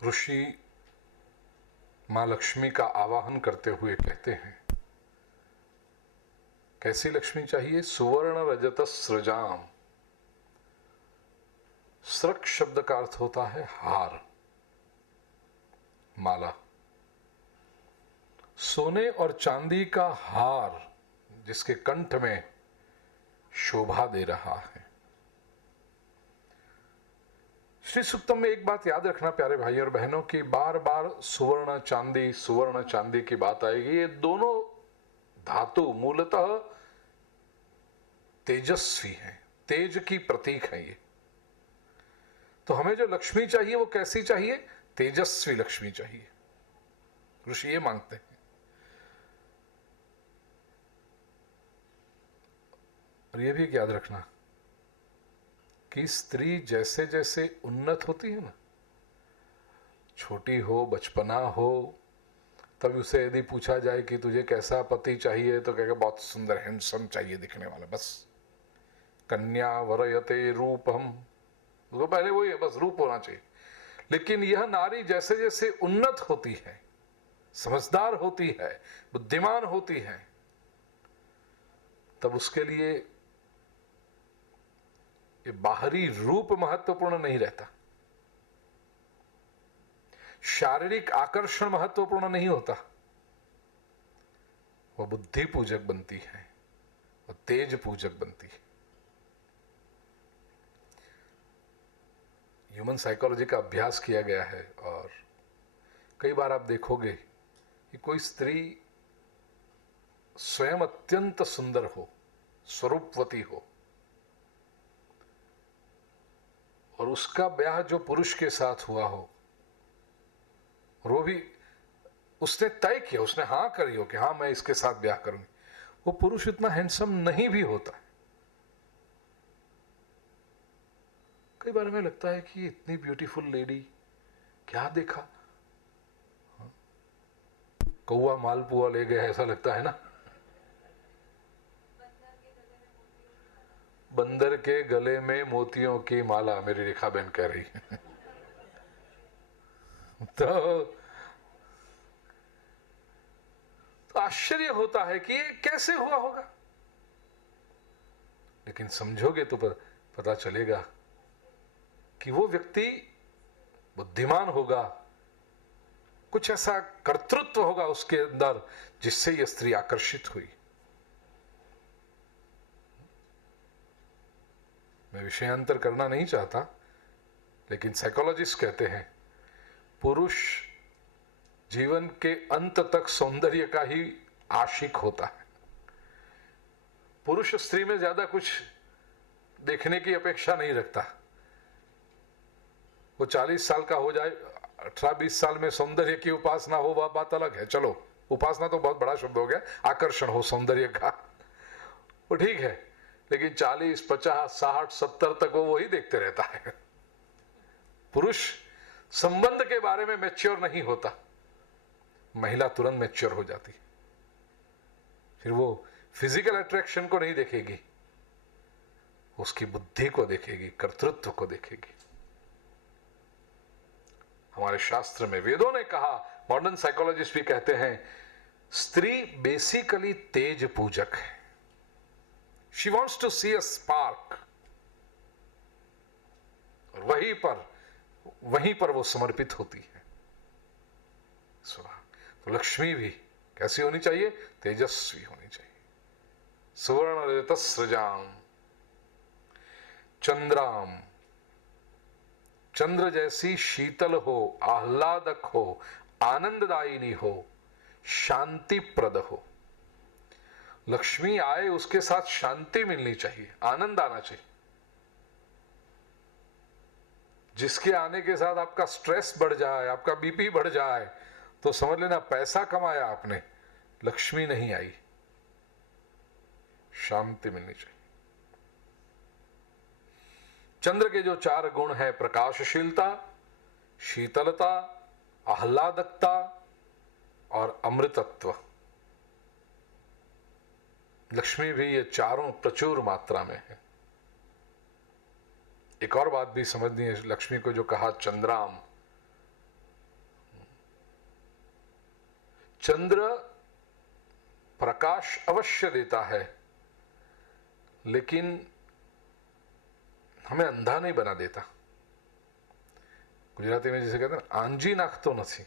ऋषि माँ लक्ष्मी का आवाहन करते हुए कहते हैं, कैसी लक्ष्मी चाहिए? सुवर्ण रजत सृजाम। सृक शब्द का अर्थ होता है हार, माला। सोने और चांदी का हार जिसके कंठ में शोभा दे रहा है। श्री सूक्तम में एक बात याद रखना प्यारे भाई और बहनों की, बार बार सुवर्ण चांदी की बात आएगी। ये दोनों धातु मूलतः तेजस्वी हैं, तेज की प्रतीक है ये। तो हमें जो लक्ष्मी चाहिए वो कैसी चाहिए? तेजस्वी लक्ष्मी चाहिए। ऋषि ये मांगते हैं। और ये भी याद रखना कि स्त्री जैसे जैसे उन्नत होती है ना, छोटी हो, बचपना हो, तब उसे यदि पूछा जाए कि तुझे कैसा पति चाहिए तो कहेगा बहुत सुंदर हैंडसम चाहिए दिखने वाला, बस। कन्या वरयते रूपम, तो पहले वही है, बस रूप होना चाहिए। लेकिन यह नारी जैसे जैसे उन्नत होती है, समझदार होती है, बुद्धिमान होती है, तब उसके लिए ये बाहरी रूप महत्वपूर्ण नहीं रहता, शारीरिक आकर्षण महत्वपूर्ण नहीं होता। वह बुद्धि पूजक बनती है, वह तेज पूजक बनती है। ह्यूमन साइकोलॉजी का अभ्यास किया गया है और कई बार आप देखोगे कि कोई स्त्री स्वयं अत्यंत सुंदर हो, स्वरूपवती हो, और उसका ब्याह जो पुरुष के साथ हुआ हो, और वो भी उसने तय किया, उसने हाँ करी हो कि हाँ मैं इसके साथ ब्याह करूंगी, वो पुरुष इतना हैंडसम नहीं भी होता। कई बार हमें लगता है कि इतनी ब्यूटीफुल लेडी, क्या देखा, कौआ मालपुआ ले गया ऐसा लगता है ना। बंदर के गले में मोतियों की माला, मेरी रेखा बहन कह रही है। तो आश्चर्य होता है कि ये कैसे हुआ होगा, लेकिन समझोगे तो पता चलेगा कि वो व्यक्ति बुद्धिमान होगा, कुछ ऐसा कर्तृत्व होगा उसके अंदर जिससे यह स्त्री आकर्षित हुई। मैं विषयांतर करना नहीं चाहता, लेकिन साइकोलॉजिस्ट कहते हैं पुरुष जीवन के अंत तक सौंदर्य का ही आशिक होता है। पुरुष स्त्री में ज्यादा कुछ देखने की अपेक्षा नहीं रखता। वो 40 साल का हो जाए, 18-20 साल में सौंदर्य की उपासना हो, वह बात अलग है। चलो, उपासना तो बहुत बड़ा शब्द हो गया, आकर्षण हो सौंदर्य का, वो ठीक है, लेकिन 40, 50, 60, 70 तक वो वही देखते रहता है। पुरुष संबंध के बारे में मैच्योर नहीं होता, महिला तुरंत मैच्योर हो जाती है। फिर वो फिजिकल अट्रैक्शन को नहीं देखेगी, उसकी बुद्धि को देखेगी, कर्तृत्व को देखेगी। हमारे शास्त्र में, वेदों ने कहा, मॉडर्न साइकोलॉजिस्ट भी कहते हैं, स्त्री बेसिकली तेज पूजक है। She wants to see a spark, और वहीं पर वो समर्पित होती है। तो लक्ष्मी भी कैसी होनी चाहिए? तेजस्वी होनी चाहिए। सुवर्ण रजत सृजाम। चंद्राम, चंद्र जैसी शीतल हो, आह्लादक हो, आनंददायिनी हो, शांतिप्रद हो। लक्ष्मी आए उसके साथ शांति मिलनी चाहिए, आनंद आना चाहिए। जिसके आने के साथ आपका स्ट्रेस बढ़ जाए, आपका बीपी बढ़ जाए, तो समझ लेना पैसा कमाया आपने, लक्ष्मी नहीं आई। शांति मिलनी चाहिए। चंद्र के जो 4 गुण है, प्रकाशशीलता, शीतलता, आह्लादकता और अमृतत्व, लक्ष्मी भी ये चारों प्रचुर मात्रा में है। एक और बात भी समझनी है, लक्ष्मी को जो कहा चंद्राम, चंद्र प्रकाश अवश्य देता है, लेकिन हमें अंधा नहीं बना देता। गुजराती में जिसे कहते हैं आंजी नाखतो नहीं।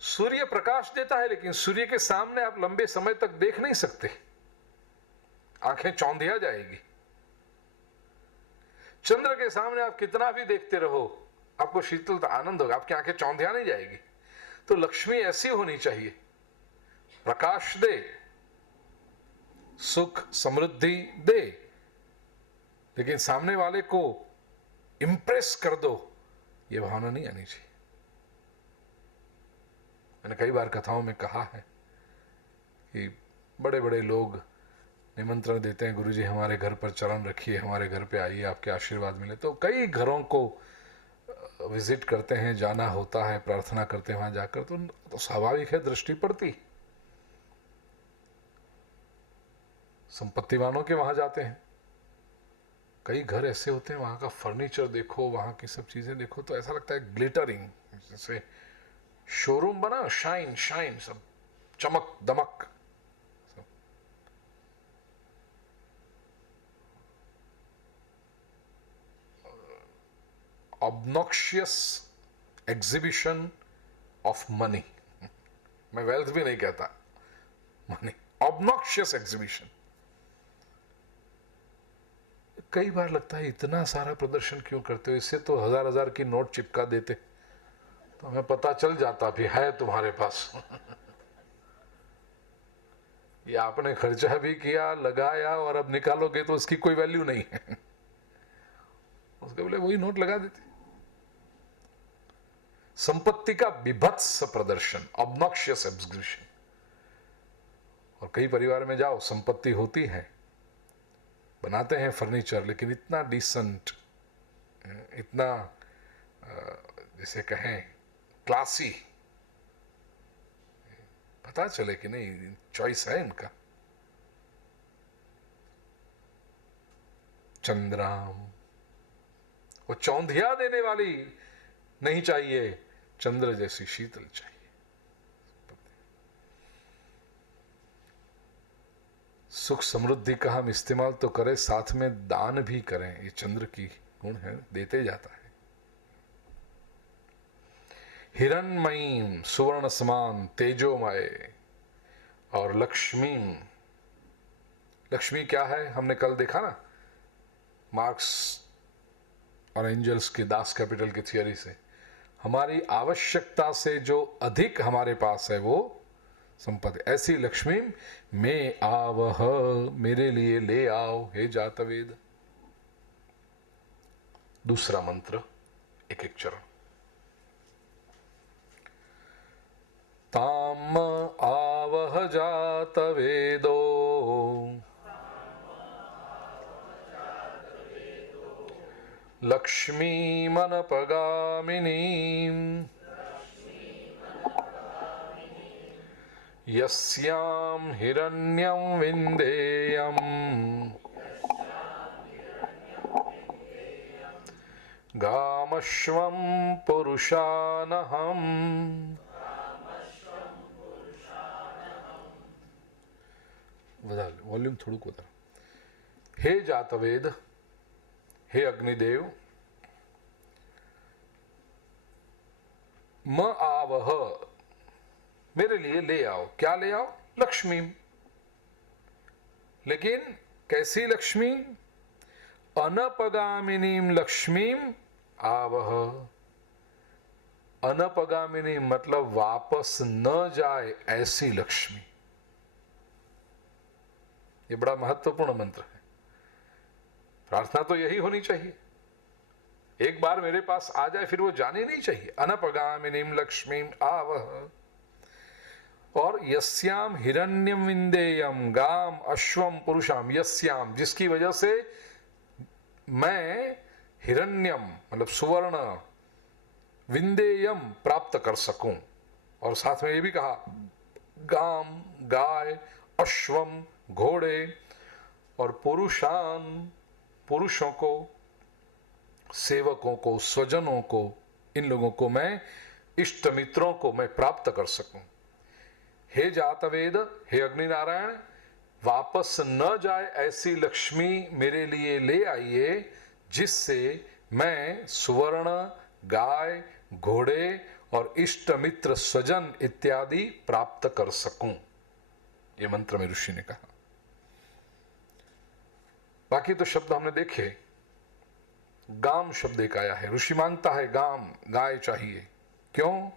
सूर्य प्रकाश देता है, लेकिन सूर्य के सामने आप लंबे समय तक देख नहीं सकते, आंखें चौंधिया जाएगी। चंद्र के सामने आप कितना भी देखते रहो, आपको शीतलता आनंद होगा, आपकी आंखें चौंधिया नहीं जाएगी। तो लक्ष्मी ऐसी होनी चाहिए, प्रकाश दे, सुख समृद्धि दे, लेकिन सामने वाले को इंप्रेस कर दो, यह भावना नहीं आनी चाहिए। मैंने कई बार कथाओं में कहा है कि बड़े बड़े लोग निमंत्रण देते हैं, गुरुजी हमारे घर पर चरण रखिए, हमारे घर पे आइए, आपके आशीर्वाद मिले। तो कई घरों को विजिट करते हैं, जाना होता है, प्रार्थना करते हैं वहां जाकर, तो स्वाभाविक है दृष्टि पड़ती। संपत्तिवानों के वहां जाते हैं, कई घर ऐसे होते हैं, वहां का फर्नीचर देखो, वहां की सब चीजें देखो, तो ऐसा लगता है ग्लिटरिंग, जैसे शोरूम बना, शाइन शाइन, सब चमक दमक। ऑब्नॉक्शियस एग्जिबिशन ऑफ मनी, मैं वेल्थ भी नहीं कहता, मनी, ऑब्नॉक्शियस एग्जिबिशन। कई बार लगता है इतना सारा प्रदर्शन क्यों करते हो, इससे तो हजार हजार की नोट चिपका देते तो हमें पता चल जाता भी है तुम्हारे पास। ये आपने खर्चा भी किया, लगाया, और अब निकालोगे तो उसकी कोई वैल्यू नहीं है। उसके बोले वही नोट लगा देते। संपत्ति का विभत्स प्रदर्शन, ऑब्नॉक्शियस एग्जिबिशन। और कई परिवार में जाओ, संपत्ति होती है, बनाते हैं फर्नीचर, लेकिन इतना डिसेंट, इतना जैसे कहें क्लासी, पता चले कि नहीं चॉइस है इनका। चंद्राम, वो चौंधिया देने वाली नहीं चाहिए, चंद्र जैसी शीतल चाहिए। सुख समृद्धि का हम इस्तेमाल तो करें, साथ में दान भी करें, ये चंद्र की गुण है, देते जाता है। हिरण्मयीम, सुवर्ण समान तेजोमय, और लक्ष्मीम, लक्ष्मी क्या है हमने कल देखा ना, मार्क्स और एंजल्स के दास कैपिटल की थियरी से, हमारी आवश्यकता से जो अधिक हमारे पास है वो संपत्ति। ऐसी लक्ष्मी में आवह, मेरे लिए ले आओ हे जातवेद। दूसरा मंत्र, एक एक चरण। ताम आवह जातवेदो, लक्ष्मी मनपगामिनी, यस्यां हिरण्यं विन्देयं, गामश्वं पुरुषानहम्। वॉल्यूम थोड़ा को बता। हे जातवेद, हे अग्निदेव, म आवह, मेरे लिए ले आओ। क्या ले आओ? लक्ष्मी। लेकिन कैसी लक्ष्मी? अनपगामिनीम लक्ष्मीम आवह। अनपगामिनी मतलब वापस न जाए ऐसी लक्ष्मी। ये बड़ा महत्वपूर्ण मंत्र है। प्रार्थना तो यही होनी चाहिए, एक बार मेरे पास आ जाए फिर वो जाने नहीं चाहिए। अनपगामिनीम लक्ष्मीम आवह। और यस्याम हिरण्यम विंदेयम, गाम अश्वम पुरुषाम, यस्याम जिसकी वजह से मैं हिरण्यम मतलब सुवर्ण, विंदेयम प्राप्त कर सकूं। और साथ में ये भी कहा गाम गाय, अश्वम घोड़े, और पुरुषान पुरुषों को, सेवकों को, स्वजनों को, इन लोगों को मैं इष्ट मित्रों को मैं प्राप्त कर सकूं। हे जातवेद, हे अग्नि नारायण, वापस न जाए ऐसी लक्ष्मी मेरे लिए ले आइए, जिससे मैं सुवर्ण, गाय, घोड़े और इष्ट मित्र, स्वजन इत्यादि प्राप्त कर सकूं। ये मंत्र में ऋषि ने कहा। बाकी तो शब्द हमने देखे। गाम शब्द एक आया है, ऋषि मांगता है गाम, गाय चाहिए। क्यों?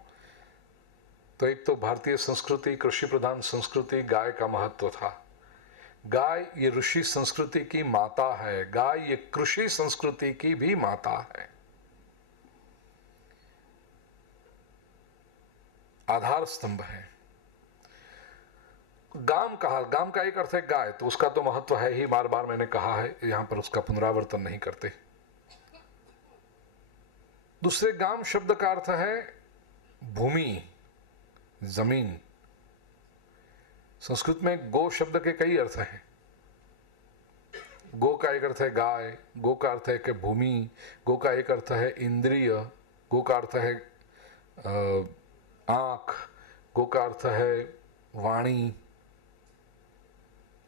तो एक तो भारतीय संस्कृति, कृषि प्रधान संस्कृति, गाय का महत्व था। गाय ये ऋषि संस्कृति की माता है, गाय ये कृषि संस्कृति की भी माता है, आधार स्तंभ है। गाम कहा, गाम का एक अर्थ है गाय, तो उसका तो महत्व है ही, बार बार मैंने कहा है, यहां पर उसका पुनरावर्तन नहीं करते। दूसरे गाम शब्द का अर्थ है भूमि, जमीन। संस्कृत में गो शब्द के कई अर्थ हैं। गो का एक अर्थ है गाय, गो का अर्थ है कि भूमि, गो का एक अर्थ है इंद्रिय, गो का अर्थ है आंख, गो का अर्थ है वाणी।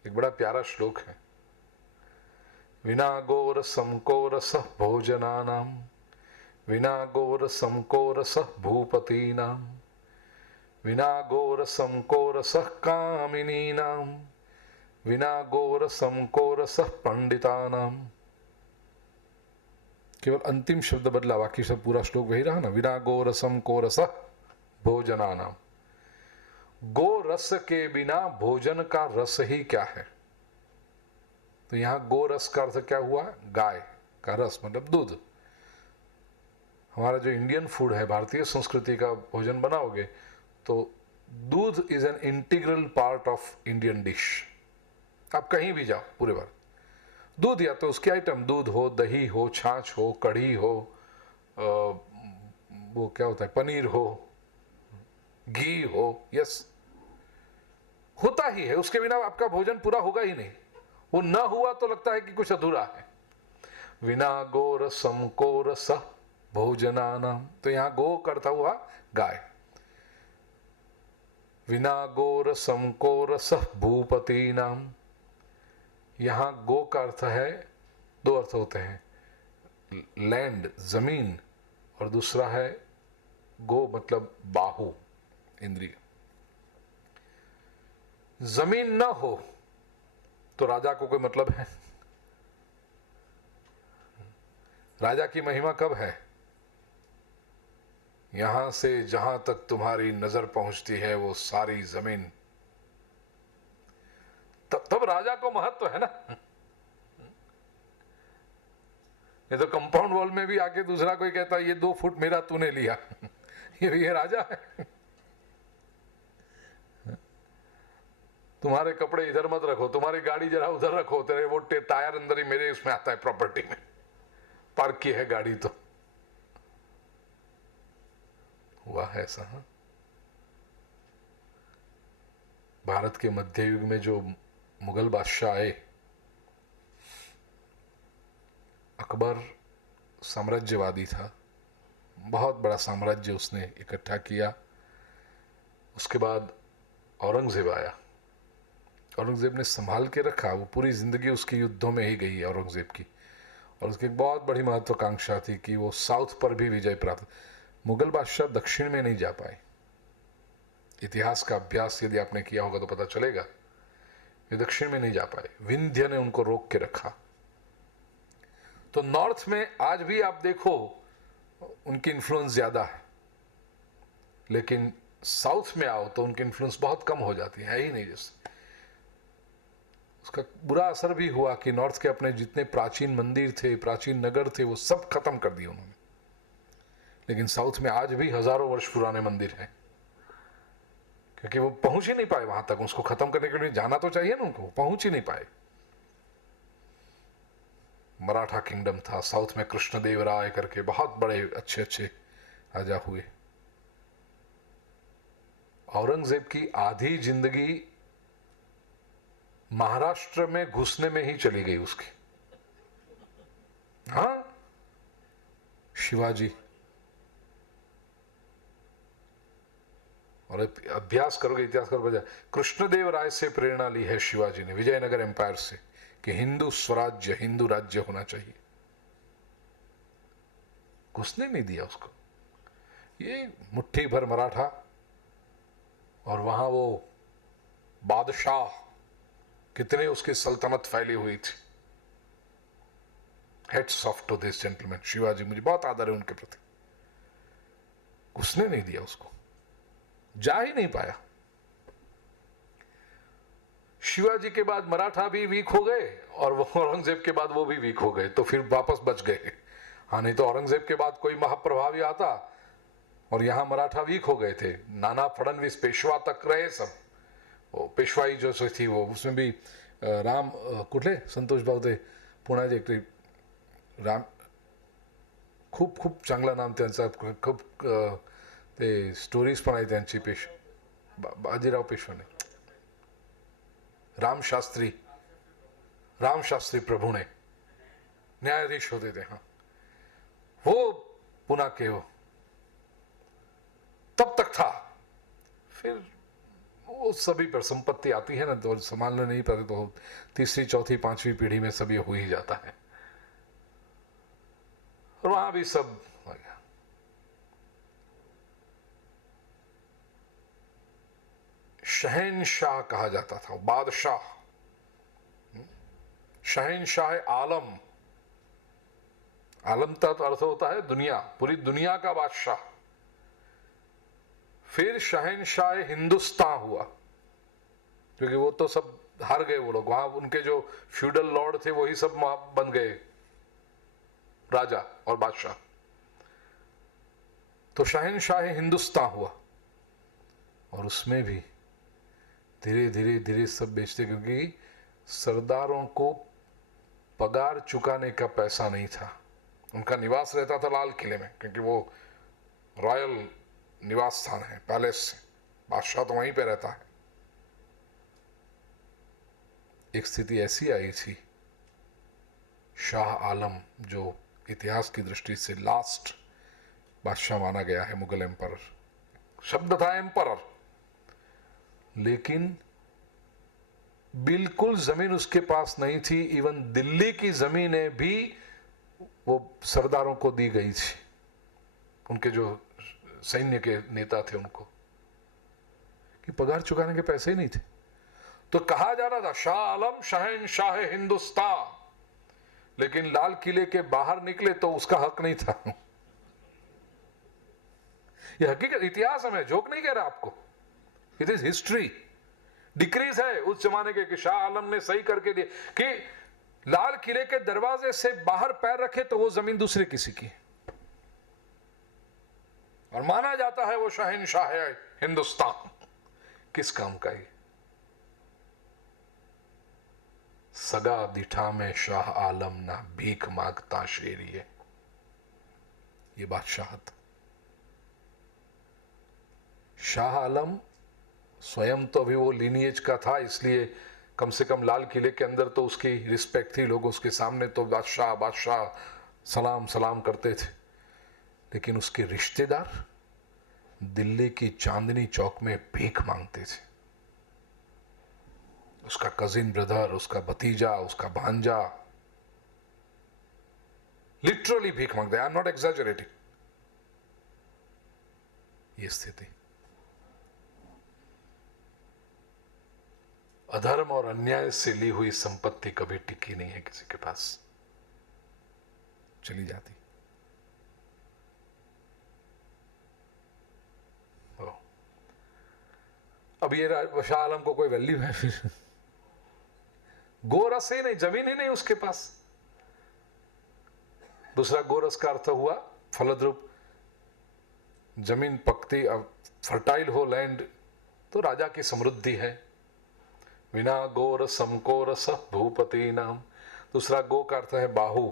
एक बड़ा प्यारा श्लोक है, विना गौर समकोरस भोजनानाम, विना गौर समकोरस भूपतीनाम, विना गौर समकोरस कामिनीनाम, विना गौर समकोरस पंडितानाम। केवल अंतिम शब्द बदला, बाकी सब पूरा श्लोक वही रहा ना, विना गौर समकोरस भोजनानाम। गो रस के बिना भोजन का रस ही क्या है? तो यहां गो रस का अर्थ क्या हुआ? गाय का रस, मतलब दूध। हमारा जो इंडियन फूड है, भारतीय संस्कृति का भोजन बनाओगे तो दूध is an integral part of Indian dish. आप कहीं भी जाओ पूरे बार, दूध या तो उसके आइटम, दूध हो, दही हो, छाछ हो, कढ़ी हो, वो क्या होता है, पनीर हो, घी हो, यस, होता ही है। उसके बिना आपका भोजन पूरा होगा ही नहीं। वो ना हुआ तो लगता है कि कुछ अधूरा है। विना गौर समकोर सह भोजनानाम, तो यहां गो करता हुआ गाय। विना गौर समकोर सह भूपति नाम, यहां गो का अर्थ है, दो अर्थ होते हैं, लैंड जमीन, और दूसरा है गो मतलब बाहु, इंद्रिय। जमीन न हो तो राजा को कोई मतलब है? राजा की महिमा कब है? यहां से जहां तक तुम्हारी नजर पहुंचती है वो सारी जमीन, तब राजा को महत्व है ना। ये तो कंपाउंड वॉल में भी आके दूसरा कोई कहता ये 2 फुट मेरा तूने लिया, ये राजा है। तुम्हारे कपड़े इधर मत रखो, तुम्हारी गाड़ी जरा उधर रखो, तेरे वो टायर अंदर ही मेरे उसमें आता है, प्रॉपर्टी में पार्क की है गाड़ी। तो हुआ है ऐसा। हाँ, भारत के मध्य युग में जो मुगल बादशाह आए, अकबर साम्राज्यवादी था, बहुत बड़ा साम्राज्य उसने इकट्ठा किया। उसके बाद औरंगजेब आया, औरंगजेब ने संभाल के रखा, वो पूरी जिंदगी उसकी युद्धों में ही गई है औरंगजेब की। और उसकी एक बहुत बड़ी महत्वाकांक्षा थी कि वो साउथ पर भी विजय प्राप्त। मुगल बादशाह दक्षिण में नहीं जा पाए। इतिहास का अभ्यास यदि आपने किया होगा तो पता चलेगा, वे दक्षिण में नहीं जा पाए, विंध्य ने उनको रोक के रखा। तो नॉर्थ में आज भी आप देखो उनकी इन्फ्लुएंस ज्यादा है, लेकिन साउथ में आओ तो उनकी इन्फ्लुएंस बहुत कम हो जाती है ही नहीं। जैसे उसका बुरा असर भी हुआ कि नॉर्थ के अपने जितने प्राचीन मंदिर थे, प्राचीन नगर थे, वो सब खत्म कर दिए उन्होंने। लेकिन साउथ में आज भी हजारों वर्ष पुराने मंदिर हैं, क्योंकि वो पहुंच ही नहीं पाए वहां तक। उसको खत्म करने के लिए जाना तो चाहिए ना उनको, पहुंच ही नहीं पाए। मराठा किंगडम था साउथ में, कृष्णदेवराय करके बहुत बड़े अच्छे अच्छे राजा हुए। औरंगजेब की आधी जिंदगी महाराष्ट्र में घुसने में ही चली गई उसकी। हाँ, शिवाजी और अभ्यास करोगे, इतिहास करोगे, कृष्णदेव राय से प्रेरणा ली है शिवाजी ने विजयनगर एम्पायर से कि हिंदू स्वराज्य, हिंदू राज्य होना चाहिए। उसने नहीं दिया उसको, ये मुट्ठी भर मराठा और वहां वो बादशाह, कितने उसकी सल्तनत फैली हुई थी। Heads off to this gentleman Shivaji, मुझे बहुत आदर है उनके प्रति। उसने नहीं दिया उसको, जा ही नहीं पाया। शिवाजी के बाद मराठा भी वीक हो गए और वो औरंगजेब के बाद वो भी वीक हो गए, तो फिर वापस बच गए। हाँ, नहीं तो औरंगजेब के बाद कोई महाप्रभावी आता और यहां मराठा वीक हो गए थे। नाना फडणवीस पेशवा तक रहे सब, वो पेशवाई जो थी वो, उसमें भी राम कुठले संतोष बावते पुण्याचे एक राम, खूप खूप चांगला नाम त्यांचा, खूप ते स्टोरीज पण आहे त्यांची, बाजीराव पेशवा ने, राम शास्त्री प्रभु ने न्यायाधीश होते थे। हाँ, वो पुणे के वो तब तक था। फिर वो सभी पर संपत्ति आती है ना, तो संभालने नहीं पाते, तो तीसरी चौथी पांचवी पीढ़ी में सब ये हो ही जाता है। और वहां भी सब आ गया। शहनशाह कहा जाता था, बादशाह, शहनशाह आलम। आलम का तो अर्थ होता है दुनिया, पूरी दुनिया का बादशाह। फिर शहनशाह हिंदुस्तान हुआ, क्योंकि वो तो सब हार गए वो लोग, वहां उनके जो फ्यूडल लॉर्ड थे वही सब बन गए राजा और बादशाह। तो शहनशाह हिंदुस्तान हुआ, और उसमें भी धीरे धीरे धीरे सब बेचते, क्योंकि सरदारों को पगार चुकाने का पैसा नहीं था। उनका निवास रहता था लाल किले में, क्योंकि वो रॉयल निवास स्थान है, पैलेस, बादशाह तो वहीं पे रहता है। एक स्थिति ऐसी आई थी, शाह आलम जो इतिहास की दृष्टि से लास्ट बादशाह माना गया है, मुगल एम्परर, शब्द था एम्परर, लेकिन बिल्कुल जमीन उसके पास नहीं थी। इवन दिल्ली की जमीनें भी वो सरदारों को दी गई थी, उनके जो सैन्य के नेता थे उनको, कि पगार चुकाने के पैसे ही नहीं थे। तो कहा जा रहा था शाह आलम शहनशाह हिंदुस्तान, लेकिन लाल किले के बाहर निकले तो उसका हक नहीं था। यह हकीकत, इतिहास है, मैं जोक नहीं कह रहा आपको, इट इज हिस्ट्री। डिक्रीज है उस जमाने के कि शाह आलम ने सही करके दिए कि लाल किले के दरवाजे से बाहर पैर रखे तो वो जमीन दूसरे किसी की, और माना जाता है वो शहनशाह है हिंदुस्तान। किस काम का ये? सगा दिठा में शाह आलम ना भीख मांगता शेरिए, ये बादशाहत। शाह आलम स्वयं तो अभी वो लीनिएज का था, इसलिए कम से कम लाल किले के अंदर तो उसकी रिस्पेक्ट थी, लोग उसके सामने तो बादशाह बादशाह सलाम सलाम करते थे। लेकिन उसके रिश्तेदार दिल्ली की चांदनी चौक में भीख मांगते थे। उसका कजिन ब्रदर, उसका भतीजा, उसका भांजा लिटरली भीख मांगते। I am not exaggerating. ये स्थिति, अधर्म और अन्याय से ली हुई संपत्ति कभी टिकी नहीं है किसी के पास, चली जाती। अब ये शाह आलम को कोई वैल्यू है फिर? गोरस ही नहीं, जमीन ही नहीं उसके पास। दूसरा गोरस का अर्थ हुआ फलद्रुप, जमीन पकती, अब फर्टाइल हो लैंड, तो राजा की समृद्धि है। विना गोरसम कोरस भूपति नाम। दूसरा गो का अर्थ है बाहु,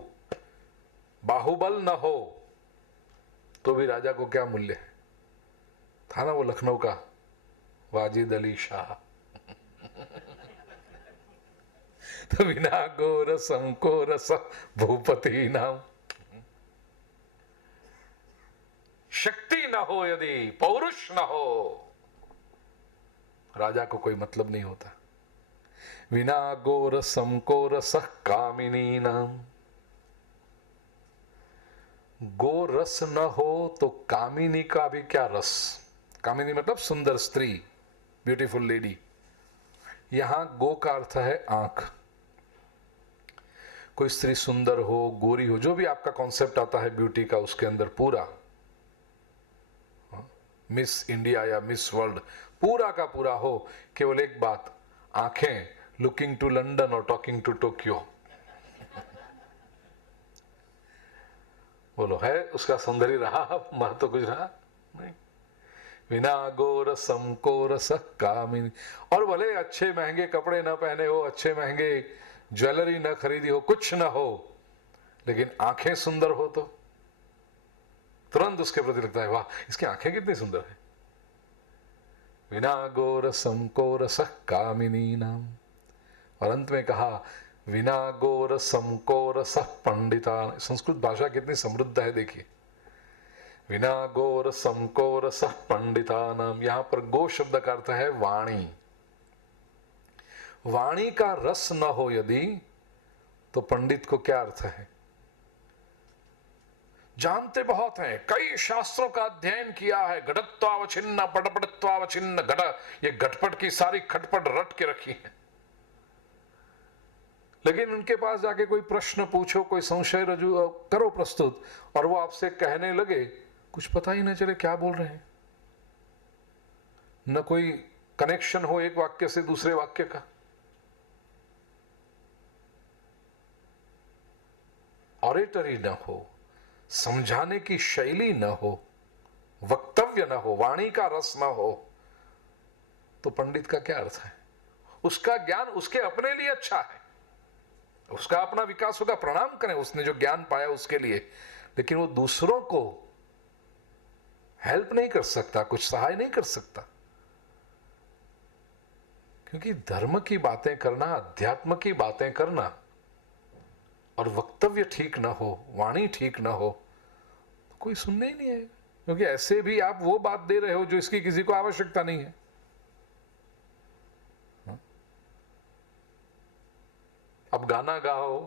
बाहुबल न हो तो भी राजा को क्या मूल्य है? था ना वो लखनऊ का वाजिद अली शाह। तो बिना गोरसम कोरस भूपति नाम। शक्ति न हो यदि, पौरुष न हो, राजा को कोई मतलब नहीं होता। विना गोरसम को रसः कामिनी नाम, गो रस न हो तो कामिनी का भी क्या रस। कामिनी मतलब सुंदर स्त्री, ब्यूटीफुल लेडी। यहां गो का अर्थ है आंख। कोई स्त्री सुंदर हो, गोरी हो, जो भी आपका कॉन्सेप्ट आता है ब्यूटी का उसके अंदर पूरा, मिस इंडिया या मिस वर्ल्ड पूरा का पूरा हो, केवल एक बात, आंखें लुकिंग टू लंदन और टॉकिंग टू टोक्यो। बोलो है उसका सौंदर्य रहा, महत्व कुछ रहा नहीं। बिना गोरसम को रस कामिनी। और भले अच्छे महंगे कपड़े न पहने हो, अच्छे महंगे ज्वेलरी न खरीदी हो, कुछ न हो, लेकिन आंखें सुंदर हो तो तुरंत उसके प्रति लगता है वाह इसकी आंखें कितनी सुंदर है। बिना गोरसम को रस कामिनी नाम। और अंत में कहा विना गोरसम को रस पंडिता। संस्कृत भाषा कितनी समृद्ध है देखिए। विना गोरसम को रस पंडिता नाम। यहां पर गो शब्द का अर्थ है वाणी। वाणी का रस न हो यदि तो पंडित को क्या अर्थ है। जानते बहुत हैं, कई शास्त्रों का अध्ययन किया है, घटत्वावच्छिन्न पटपटत्वावच्छिन्न घट, ये घटपट की सारी खटपट रट के रखी है, लेकिन उनके पास जाके कोई प्रश्न पूछो, कोई संशय रजू करो प्रस्तुत, और वो आपसे कहने लगे कुछ पता ही न चले क्या बोल रहे हैं, न कोई कनेक्शन हो एक वाक्य से दूसरे वाक्य का। ऑरेटरी न हो, समझाने की शैली न हो, वक्तव्य न हो, वाणी का रस न हो, तो पंडित का क्या अर्थ है। उसका ज्ञान उसके अपने लिए अच्छा है, उसका अपना विकास होगा, प्रणाम करें उसने जो ज्ञान पाया उसके लिए, लेकिन वो दूसरों को हेल्प नहीं कर सकता, कुछ सहाय नहीं कर सकता। क्योंकि धर्म की बातें करना, अध्यात्म की बातें करना, और वक्तव्य ठीक ना हो, वाणी ठीक ना हो, तो कोई सुनने ही नहीं आएगा। क्योंकि ऐसे भी आप वो बात दे रहे हो जो इसकी किसी को आवश्यकता नहीं है। अब गाना गाओ,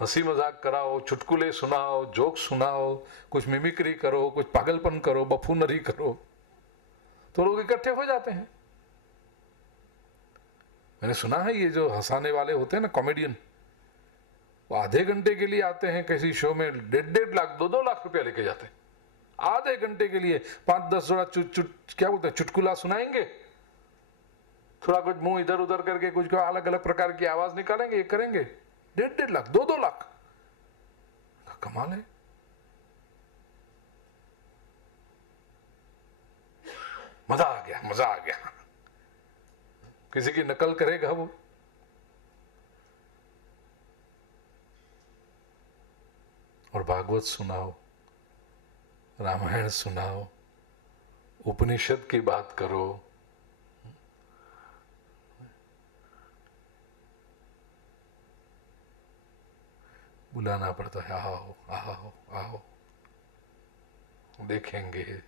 हंसी मजाक कराओ, चुटकुले सुनाओ, जोक सुनाओ, कुछ मिमिक्री करो, कुछ पागलपन करो, बफूनरी करो, तो लोग इकट्ठे हो जाते हैं। मैंने सुना है ये जो हंसाने वाले होते हैं ना, कॉमेडियन, वो आधे घंटे के लिए आते हैं किसी शो में, 1.5 लाख 2-2 लाख रुपया लेके जाते हैं आधे घंटे के लिए। 5-10 जोड़ा क्या बोलते हैं, चुटकुला सुनाएंगे, थोड़ा कुछ मुंह इधर उधर करके कुछ अलग अलग प्रकार की आवाज निकालेंगे, ये करेंगे, 1.5 लाख 2-2 लाख। कमाल है। मजा आ गया, मजा आ गया। किसी की नकल करेगा वो। और भागवत सुनाओ, रामायण सुनाओ, उपनिषद की बात करो, बुलाना पड़ता है, आओ आओ आओ, देखेंगे।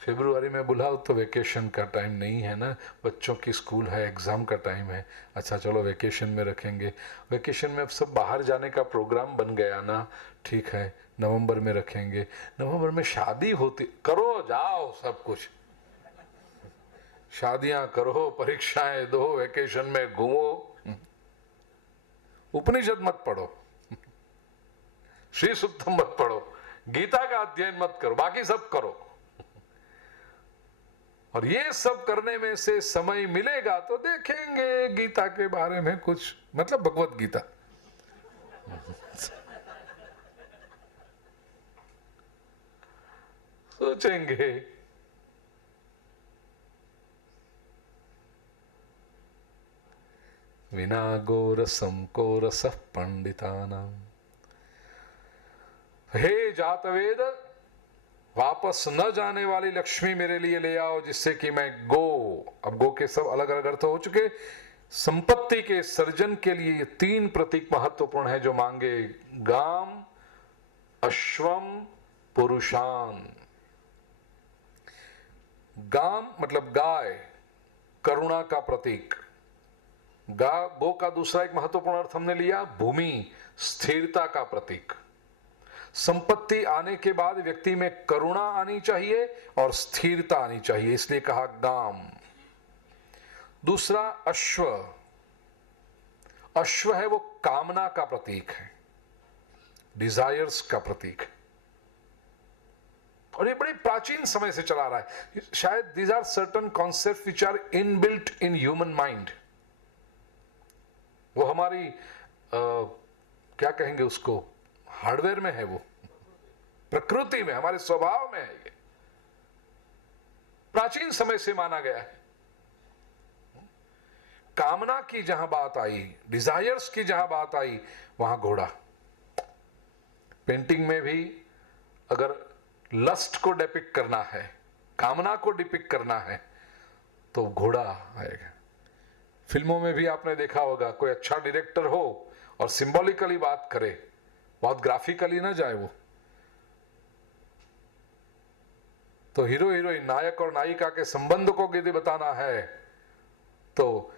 फरवरी में बुलाओ तो वेकेशन का टाइम नहीं है ना, बच्चों की स्कूल है, एग्जाम का टाइम है। अच्छा चलो वेकेशन में रखेंगे, वेकेशन में अब सब बाहर जाने का प्रोग्राम बन गया ना, ठीक है नवंबर में रखेंगे। नवंबर में शादी होती, करो जाओ सब कुछ, शादियां करो, परीक्षाएं दो, वेकेशन में घूमो, उपनिषद मत पढ़ो, श्री सूक्तम मत पढ़ो, गीता का अध्ययन मत करो, बाकी सब करो। और ये सब करने में से समय मिलेगा तो देखेंगे गीता के बारे में कुछ, मतलब भगवत गीता। सोचेंगे। विना गोरसम को रस पंडितानाम। हे जातवेद, वापस न जाने वाली लक्ष्मी मेरे लिए ले आओ, जिससे कि मैं गो, अब गो के सब अलग अलग अर्थ हो चुके, संपत्ति के सर्जन के लिए ये 3 प्रतीक महत्वपूर्ण है जो मांगे, गाम, अश्वम, पुरुषान। गाम मतलब गाय, करुणा का प्रतीक। गो का दूसरा एक महत्वपूर्ण अर्थ हमने लिया, भूमि, स्थिरता का प्रतीक। संपत्ति आने के बाद व्यक्ति में करुणा आनी चाहिए और स्थिरता आनी चाहिए, इसलिए कहा गाम। दूसरा अश्व। अश्व है वो कामना का प्रतीक है, डिजायर्स का प्रतीक है, और ये बड़ी प्राचीन समय से चला रहा है। शायद these are certain concept which are inbuilt in human mind. वो हमारी क्या कहेंगे उसको, हार्डवेयर में है, वो प्रकृति में, हमारे स्वभाव में है। ये प्राचीन समय से माना गया है। कामना की जहां बात आई, डिजायर्स की जहां बात आई, वहां घोड़ा। पेंटिंग में भी अगर लस्ट को डिपिक्ट करना है, कामना को डिपिक्ट करना है, तो घोड़ा आएगा। फिल्मों में भी आपने देखा होगा, कोई अच्छा डायरेक्टर हो और सिंबॉलिकली बात करे, बहुत ग्राफिकली ना जाए वो, तो हीरो हीरोइन, नायक और नायिका के संबंध को यदि बताना है तो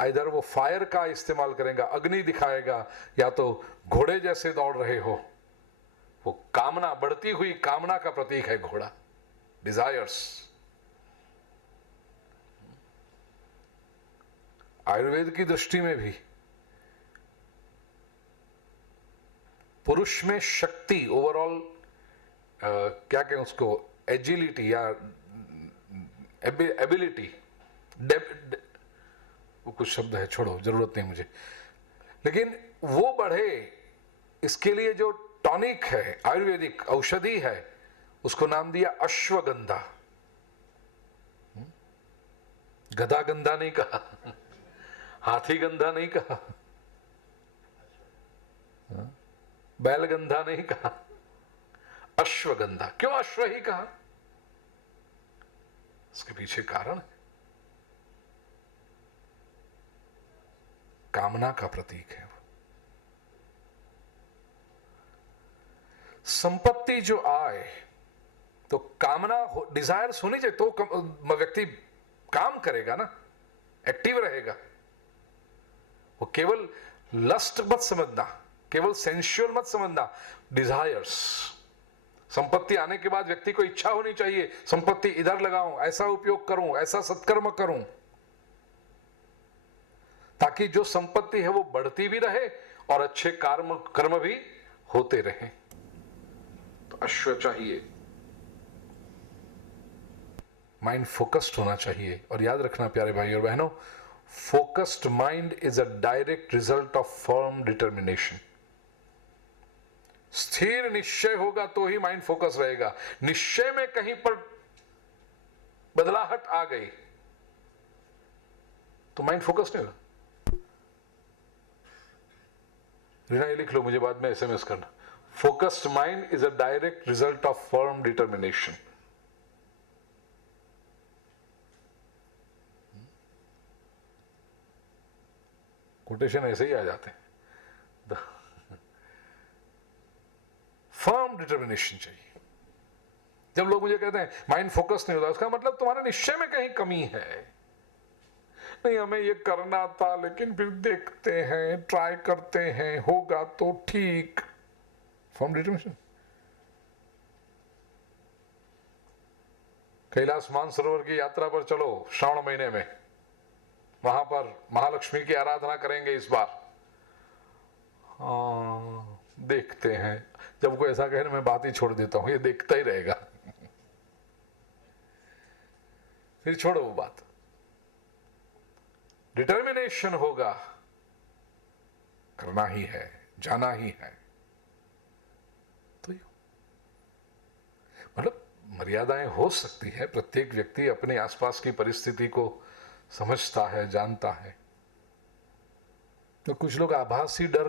इधर वो फायर का इस्तेमाल करेगा, अग्नि दिखाएगा, या तो घोड़े जैसे दौड़ रहे हो। वो कामना, बढ़ती हुई कामना का प्रतीक है घोड़ा, डिजायर्स। आयुर्वेद की दृष्टि में भी पुरुष में शक्ति, ओवरऑल क्या कहें उसको, एजिलिटी या एबिलिटी, वो कुछ शब्द है, छोड़ो, जरूरत नहीं मुझे, लेकिन वो बढ़े, इसके लिए जो टॉनिक है, आयुर्वेदिक औषधि है, उसको नाम दिया अश्वगंधा। गधा गंधा नहीं कहा, हाथी गंधा नहीं कहा, बैलगंधा नहीं कहा, अश्वगंधा। क्यों अश्व ही कहा? इसके पीछे कारण है, कामना का प्रतीक है। संपत्ति जो आए तो कामना, डिजायर्स होनी चाहिए, तो व्यक्ति काम करेगा ना, एक्टिव रहेगा। वो केवल लस्ट मत समझना, केवल सेंशुअल मत समझना, डिजायर्स। संपत्ति आने के बाद व्यक्ति को इच्छा होनी चाहिए, संपत्ति इधर लगाऊं, ऐसा उपयोग करूं, ऐसा सत्कर्म करूं, ताकि जो संपत्ति है वो बढ़ती भी रहे और अच्छे कर्म भी होते रहे। तो अश्व चाहिए, माइंड फोकस्ड होना चाहिए। और याद रखना प्यारे भाई और बहनों, focused mind is a direct result of firm determination. स्थिर निश्चय होगा तो ही माइंड फोकस रहेगा। निश्चय में कहीं पर बदलाहट आ गई तो माइंड फोकस नहीं होगा। रीना, ये लिख लो, मुझे बाद में एसएमएस करना। Focused mind is a direct result of firm determination. Quotation ऐसे ही आ जाते हैं। फर्म डिटर्मिनेशन चाहिए। जब लोग मुझे कहते हैं माइंड फोकस नहीं होता, उसका मतलब तुम्हारे निश्चय में कहीं कमी है। नहीं, हमें ये करना था लेकिन फिर देखते हैं, ट्राई करते हैं, होगा तो ठीक। Firm determination. कैलाश मानसरोवर की यात्रा पर चलो श्रावण महीने में, वहां पर महालक्ष्मी की आराधना करेंगे इस बार। देखते हैं। जब कोई ऐसा कहे, मैं बात ही छोड़ देता हूं, ये देखता ही रहेगा। फिर छोड़ो वो बात। डिटर्मिनेशन होगा, करना ही है, जाना ही है। तो मतलब मर्यादाएं हो सकती है, प्रत्येक व्यक्ति अपने आसपास की परिस्थिति को समझता है, जानता है। तो कुछ लोग आभासी डर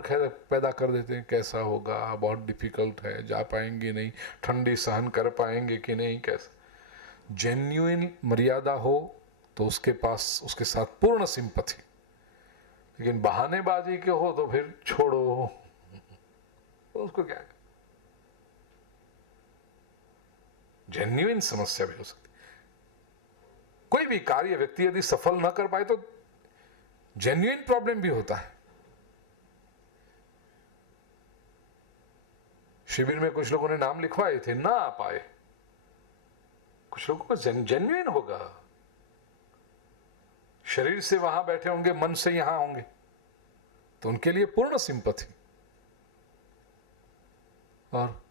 पैदा कर देते हैं, कैसा होगा, बहुत डिफिकल्ट है, जा पाएंगे नहीं, ठंडी सहन कर पाएंगे कि नहीं, कैसा। जेन्युइन मर्यादा हो तो उसके पास, उसके साथ पूर्ण सिंपथी। लेकिन बहानेबाजी के हो तो फिर छोड़ो, उसको क्या। जेन्युइन समस्या भी हो सकती। कोई भी कार्य व्यक्ति यदि सफल ना कर पाए तो जेन्युइन प्रॉब्लम भी होता है। शिविर में कुछ लोगों ने नाम लिखवाए थे, ना आ पाए। कुछ लोगों को जेन्युइन होगा, शरीर से वहां बैठे होंगे, मन से यहां होंगे, तो उनके लिए पूर्ण सिंपैथी। और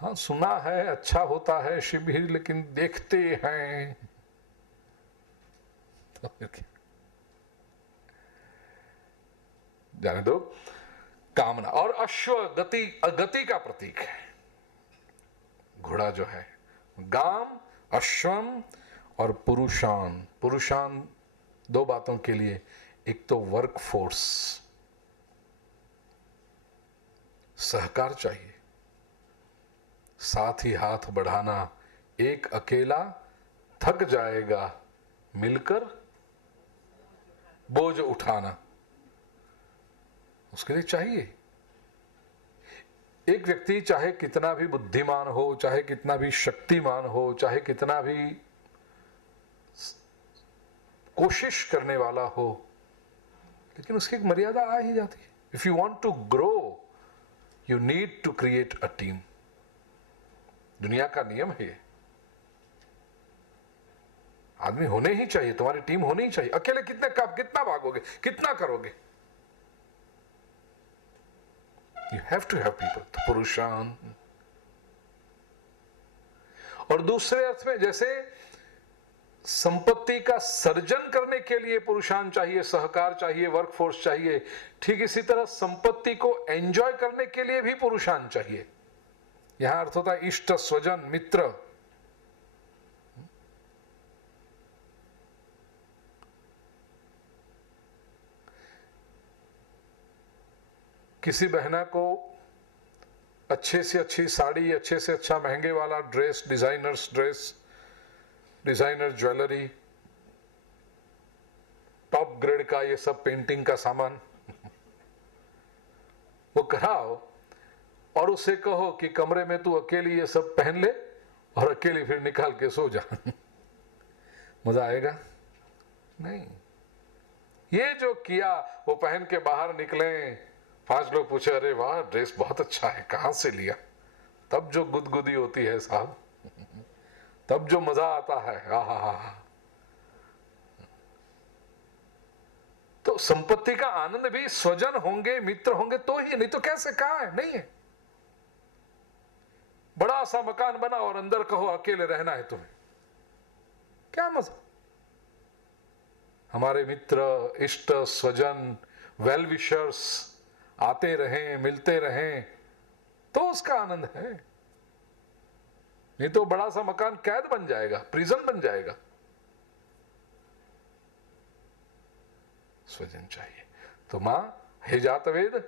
हाँ, सुना है अच्छा होता है शिविर, लेकिन देखते हैं तो फिर क्या, जाने दो। कामना और अश्व गति का प्रतीक है घोड़ा जो है। गाम, अश्वम और पुरुषान। पुरुषान दो बातों के लिए, एक तो वर्क फोर्स, सहकार चाहिए, साथ ही हाथ बढ़ाना। एक अकेला थक जाएगा, मिलकर बोझ उठाना, उसके लिए चाहिए। एक व्यक्ति चाहे कितना भी बुद्धिमान हो, चाहे कितना भी शक्तिमान हो, चाहे कितना भी कोशिश करने वाला हो, लेकिन उसकी एक मर्यादा आ ही जाती है। If you want to grow, you need to create a team. दुनिया का नियम है, आदमी होने ही चाहिए, तुम्हारी टीम होनी ही चाहिए। अकेले कितना भागोगे, कितना करोगे? You have to have people, तो पुरुषान। और दूसरे अर्थ में, जैसे संपत्ति का सर्जन करने के लिए पुरुषान चाहिए, सहकार चाहिए, वर्कफोर्स चाहिए, ठीक इसी तरह संपत्ति को एंजॉय करने के लिए भी पुरुषान चाहिए। यहां अर्थ होता है इष्ट, स्वजन, मित्र। किसी बहना को अच्छे से अच्छी साड़ी, अच्छे से अच्छा महंगे वाला dress, dress, designer jewellery, top grade का ये सब पेंटिंग का सामान वो कराओ और उसे कहो कि कमरे में तू अकेली ये सब पहन ले और अकेली फिर निकाल के सो जा। मजा आएगा? नहीं। ये जो किया वो पहन के बाहर निकले, 5 लोग पूछे अरे वाह ड्रेस बहुत अच्छा है, कहां से लिया? तब जो गुदगुदी होती है साहब, तब जो मजा आता है, आहा। तो संपत्ति का आनंद भी स्वजन होंगे, मित्र होंगे तो ही, नहीं तो कैसे? कहां है? नहीं है। बड़ा सा मकान बना और अंदर कहो अकेले रहना है तुम्हें, क्या मजा? हमारे मित्र, इष्ट, स्वजन, वेल विशर्स आते रहें, मिलते रहें, तो उसका आनंद है। नहीं तो बड़ा सा मकान कैद बन जाएगा, प्रिजन बन जाएगा। स्वजन चाहिए। तो मां, हे जातवेद,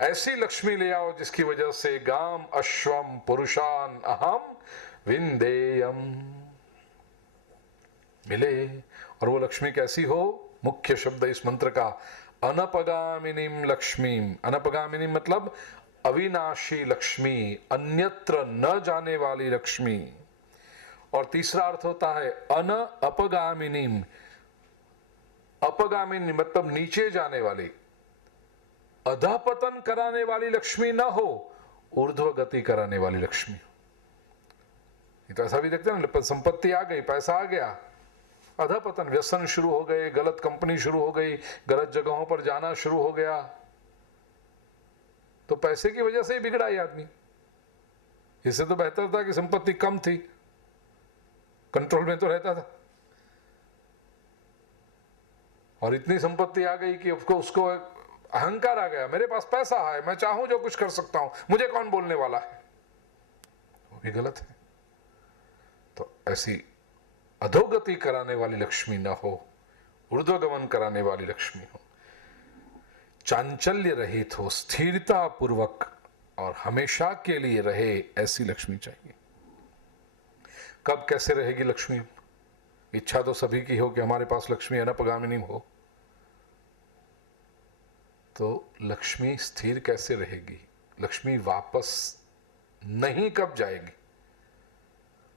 ऐसी लक्ष्मी ले आओ जिसकी वजह से गाम, अश्वम, पुरुषान अहम विंदेयम मिले। और वो लक्ष्मी कैसी हो? मुख्य शब्द इस मंत्र का अनपगामिनीम लक्ष्मीम। अनपगामिनी मतलब अविनाशी लक्ष्मी, अन्यत्र न जाने वाली लक्ष्मी। और तीसरा अर्थ होता है अन अपगामिनीम। अपगामिनी मतलब नीचे जाने वाली, अधपतन कराने वाली लक्ष्मी ना हो, ऊर्ध्व गति कराने वाली लक्ष्मी। ये तो ऐसा भी देखते हैं ना, संपत्ति आ गई, पैसा आ गया, अधपतन, व्यसन शुरू हो गए, गलत कंपनी शुरू हो गई, गलत जगहों पर जाना शुरू हो गया, तो पैसे की वजह से ही बिगड़ा ये आदमी। इससे तो बेहतर था कि संपत्ति कम थी, कंट्रोल में तो रहता था। और इतनी संपत्ति आ गई कि उसको अहंकार आ गया, मेरे पास पैसा है, मैं चाहूं जो कुछ कर सकता हूं, मुझे कौन बोलने वाला है। वो भी गलत है। तो ऐसी अधोगति कराने वाली लक्ष्मी ना हो, ऊर्ध्वगमन कराने वाली लक्ष्मी हो, चांचल्य रहित हो, स्थिरता पूर्वक और हमेशा के लिए रहे, ऐसी लक्ष्मी चाहिए। कब कैसे रहेगी लक्ष्मी? इच्छा तो सभी की हो कि हमारे पास लक्ष्मी अनपगामिनी हो, तो लक्ष्मी स्थिर कैसे रहेगी? लक्ष्मी वापस नहीं कब जाएगी?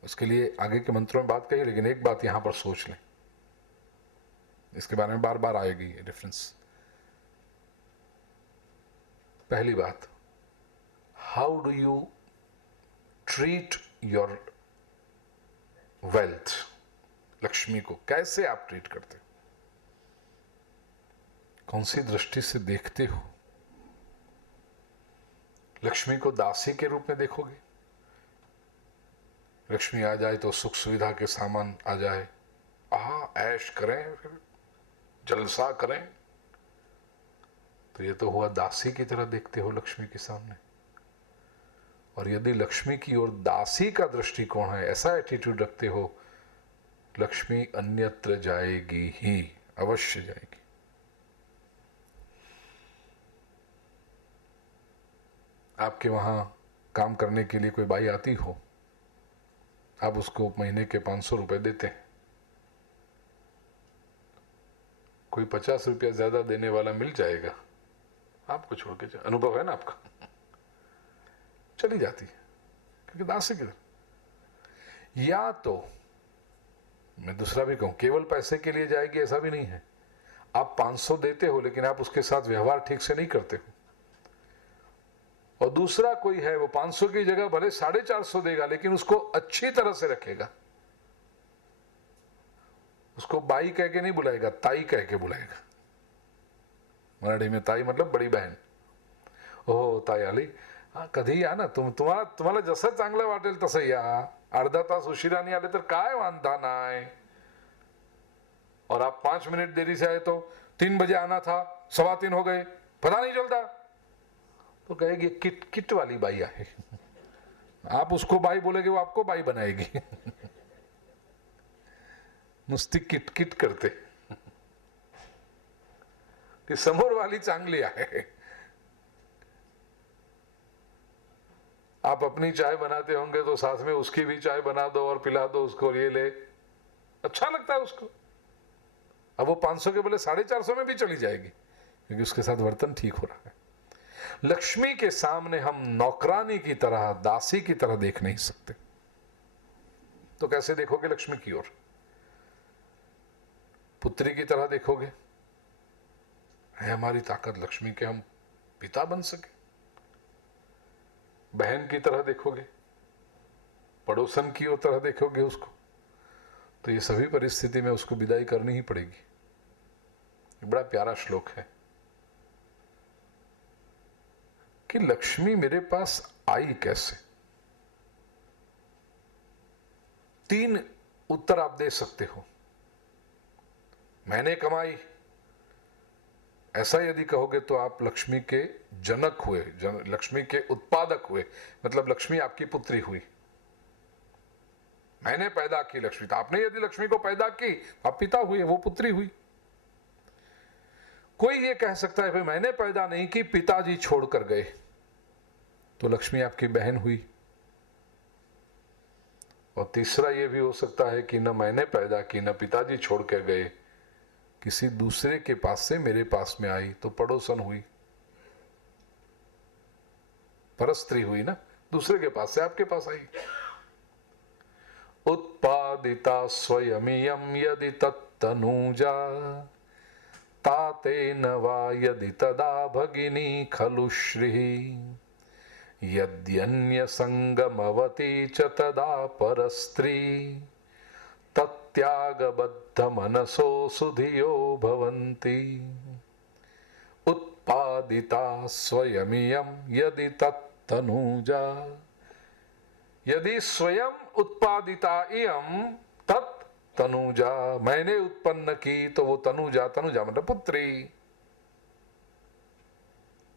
उसके लिए आगे के मंत्रों में बात कही, लेकिन एक बात यहां पर सोच लें। इसके बारे में बार बार आएगी ये डिफरेंस। पहली बात, how do you treat your wealth, Lakshmi को कैसे आप ट्रीट करते हो, कौन सी दृष्टि से देखते हो? लक्ष्मी को दासी के रूप में देखोगे? लक्ष्मी आ जाए तो सुख सुविधा के सामान आ जाए, ऐश करें, फिर जलसा करें, तो ये तो हुआ दासी की तरह देखते हो लक्ष्मी के सामने। और यदि लक्ष्मी की ओर दासी का दृष्टिकोण है, ऐसा एटीट्यूड रखते हो, लक्ष्मी अन्यत्र जाएगी ही, अवश्य जाएगी। आपके वहां काम करने के लिए कोई बाई आती हो, आप उसको महीने के 500 रुपए देते हैं, कोई 50 रुपया ज्यादा देने वाला मिल जाएगा, आपको छोड़ के अनुभव है ना आपका, चली जाती है, क्योंकि दासी की। या तो मैं दूसरा भी कहूं, केवल पैसे के लिए जाएगी ऐसा भी नहीं है। आप 500 देते हो लेकिन आप उसके साथ व्यवहार ठीक से नहीं करते हो, और दूसरा कोई है वो 500 की जगह भले 450 देगा लेकिन उसको अच्छी तरह से रखेगा, उसको बाई कह के नहीं बुलाएगा, ताई कह के बुलाएगा। मराठी में ताई मतलब बड़ी बहन। ओ ताई आली, कधी या ना, तुम्हाला जसं चांगलं वाटेल तसं या, अर्धा तास उशिराने आले तर काय वांधा नाय, और आप 5 मिनट देरी से आए तो 3 बजे आना था, 3:15 हो गए, पता नहीं चलता, तो कहेगी किट वाली बाई है। आप उसको बाई बोलेगे, वो आपको बाई बनाएगी। नुसती किट करते, ती समोर वाली चांगली आहे। आप अपनी चाय बनाते होंगे तो साथ में उसकी भी चाय बना दो और पिला दो उसको, ये ले, अच्छा लगता है उसको। अब वो 500 के बोले 450 में भी चली जाएगी, क्योंकि उसके साथ वर्तन ठीक हो रहा है। लक्ष्मी के सामने हम नौकरानी की तरह, दासी की तरह देख नहीं सकते। तो कैसे देखोगे लक्ष्मी की ओर? पुत्री की तरह देखोगे, है हमारी ताकत लक्ष्मी के हम पिता बन सके। बहन की तरह देखोगे, पड़ोसन की ओर तरह देखोगे उसको, तो ये सभी परिस्थिति में उसको विदाई करनी ही पड़ेगी। बड़ा प्यारा श्लोक है कि लक्ष्मी मेरे पास आई कैसे। 3 उत्तर आप दे सकते हो। मैंने कमाई, ऐसा यदि कहोगे तो आप लक्ष्मी के जनक हुए, लक्ष्मी के उत्पादक हुए, मतलब लक्ष्मी आपकी पुत्री हुई। मैंने पैदा की लक्ष्मी, तो आपने यदि लक्ष्मी को पैदा की, आप पिता हुए, वो पुत्री हुई। कोई ये कह सकता है भाई मैंने पैदा नहीं की, पिताजी छोड़कर गए, तो लक्ष्मी आपकी बहन हुई। और तीसरा ये भी हो सकता है कि न मैंने पैदा की, न पिताजी छोड़ कर गए, किसी दूसरे के पास से मेरे पास में आई, तो पड़ोसन हुई, परस्त्री हुई ना, दूसरे के पास से आपके पास आई। उत्पादिता स्वयमियं यदि तत्तनूजा तातेन वा यदि तदा भगिनी खलु श्रीः यद्यन्य संगमवती च तदा परस्त्री तत्यागबद्ध मनसो सुधियो भवन्ति। उत्पादिता स्वयमियं यदि तत्तनूजा, यदि स्वयं उत्पादिता इयं तत् तनुजा, मैंने उत्पन्न की तो वो तनुजा, तनुजा मतलब पुत्री।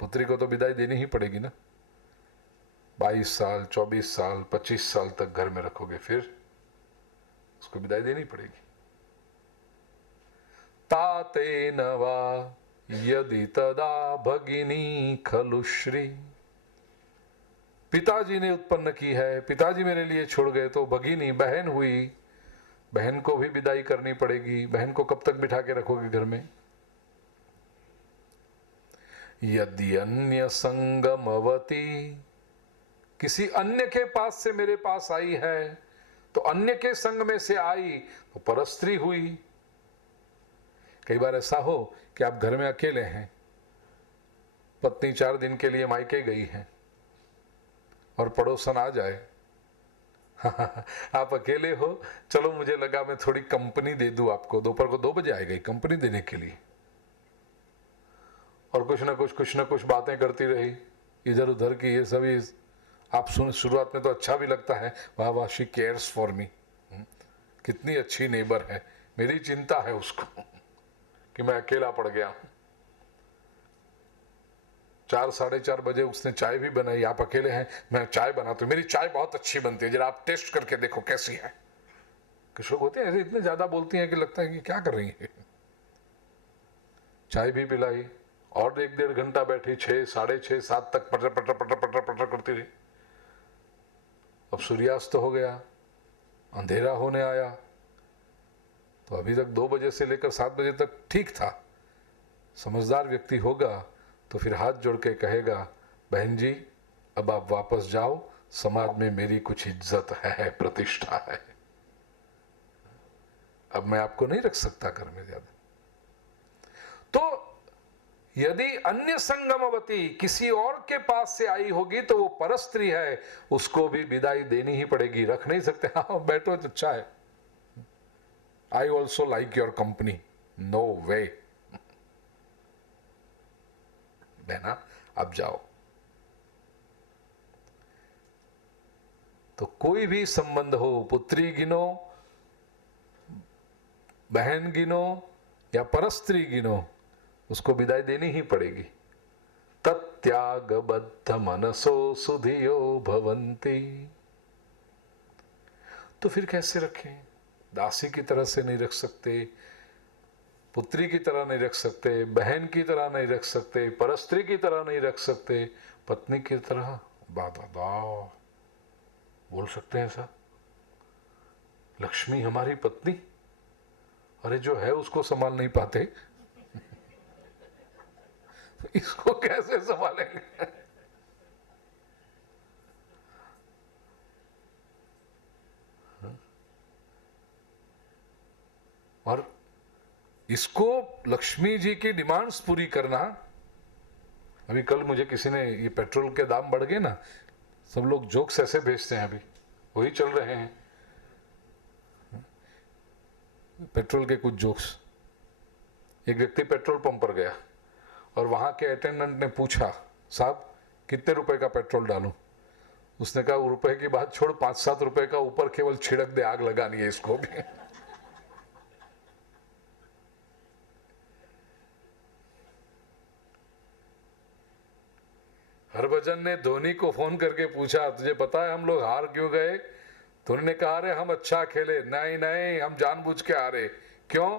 पुत्री को तो विदाई देनी ही पड़ेगी ना। 22 साल, 24 साल, 25 साल तक घर में रखोगे, फिर उसको विदाई देनी पड़ेगी। तातेन वा यदि तदा भगिनी खलु श्री, पिताजी ने उत्पन्न की है, पिताजी मेरे लिए छोड़ गए, तो भगिनी बहन हुई, बहन को भी विदाई करनी पड़ेगी। बहन को कब तक बिठा के रखोगे घर में? यदि अन्य संगमवती, किसी अन्य के पास से मेरे पास आई है, तो अन्य के संग में से आई तो परस्त्री हुई। कई बार ऐसा हो कि आप घर में अकेले हैं, पत्नी 4 दिन के लिए मायके गई है और पड़ोसन आ जाए, आप अकेले हो, चलो मुझे लगा मैं थोड़ी कंपनी दे दूं आपको, दोपहर को 2 बजे आई गई कंपनी देने के लिए, और कुछ ना कुछ बातें करती रही इधर उधर की, ये सभी आप सुन, शुरुआत में तो अच्छा भी लगता है, वाह वाह शी केयर्स फॉर मी, कितनी अच्छी नेबर है, मेरी चिंता है उसको कि मैं अकेला पड़ गया हूं। 4 साढ़े 4 बजे उसने चाय भी बनाई, आप अकेले हैं, मैं चाय बनाता हूं, मेरी चाय बहुत अच्छी बनती है, जरा आप टेस्ट करके देखो कैसी है। कुछ लोग होते हैं ऐसे इतने ज्यादा बोलती हैं कि लगता है कि क्या कर रही है। चाय भी पिलाई और 1-1.5 घंटा बैठी, 6 साढ़े 6 7 तक पटर पटर पटर पटर पटर करती रही। अब सूर्यास्त हो गया, अंधेरा होने आया, तो अभी तक 2 बजे से लेकर 7 बजे तक ठीक था। समझदार व्यक्ति होगा तो फिर हाथ जोड़ के कहेगा, बहन जी अब आप वापस जाओ, समाज में मेरी कुछ इज्जत है, प्रतिष्ठा है, अब मैं आपको नहीं रख सकता घर में ज्यादा। तो यदि अन्य संगमवती किसी और के पास से आई होगी तो वो परस्त्री है, उसको भी विदाई देनी ही पड़ेगी, रख नहीं सकते। हाँ बैठो तो अच्छा है, I also like your company, no way, बहना अब जाओ। तो कोई भी संबंध हो, पुत्री गिनो, बहन गिनो या परस्त्री गिनो, उसको विदाई देनी ही पड़ेगी। तत्याग बद्ध मनसो सुधियो भवंती। तो फिर कैसे रखें? दासी की तरह से नहीं रख सकते, पुत्री की तरह नहीं रख सकते, बहन की तरह नहीं रख सकते, परस्त्री की तरह नहीं रख सकते, पत्नी की तरह दादा बोल सकते हैं ऐसा? लक्ष्मी हमारी पत्नी, अरे जो है उसको संभाल नहीं पाते, इसको कैसे संभालेंगे? और इसको लक्ष्मी जी की डिमांड्स पूरी करना। अभी कल मुझे किसी ने, ये पेट्रोल के दाम बढ़ गए ना, सब लोग जोक्स ऐसे भेजते हैं, अभी वही चल रहे हैं पेट्रोल के कुछ जोक्स। एक व्यक्ति पेट्रोल पंप पर गया और वहां के अटेंडेंट ने पूछा, साहब कितने रुपए का पेट्रोल डालूं? उसने कहा रुपए की बात छोड़, 5-7 रुपए का ऊपर केवल छिड़क दे, आग लगानी है इसको भी। हरभजन ने धोनी को फोन करके पूछा, तुझे पता है हम लोग हार क्यों गए? धोनी ने कहा, अरे हम अच्छा खेले। नहीं नहीं, हम जानबूझ के हारे। क्यों?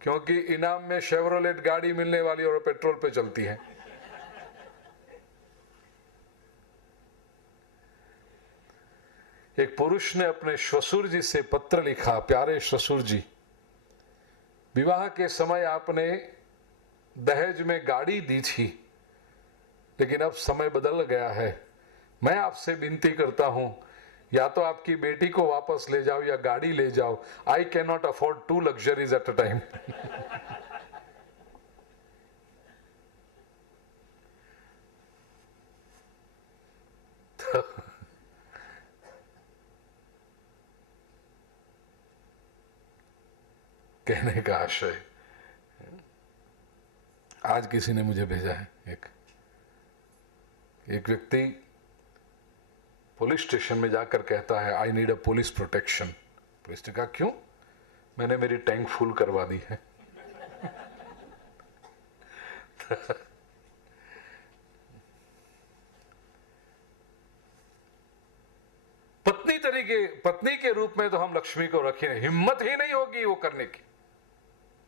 क्योंकि इनाम में शेवरोलेट गाड़ी मिलने वाली और पेट्रोल पे चलती है। एक पुरुष ने अपने ससुर जी से पत्र लिखा, प्यारे ससुर जी, विवाह के समय आपने दहेज में गाड़ी दी थी, लेकिन अब समय बदल गया है। मैं आपसे विनती करता हूं, या तो आपकी बेटी को वापस ले जाओ या गाड़ी ले जाओ। I can not afford 2 luxuries at a time. कहने का आशय, आज किसी ने मुझे भेजा है, एक व्यक्ति पुलिस स्टेशन में जाकर कहता है, I need a police protection. Police ने कहा क्यों? मैंने मेरी टैंक फुल करवा दी है। पत्नी के रूप में तो हम लक्ष्मी को रखें, हिम्मत ही नहीं होगी वो करने की,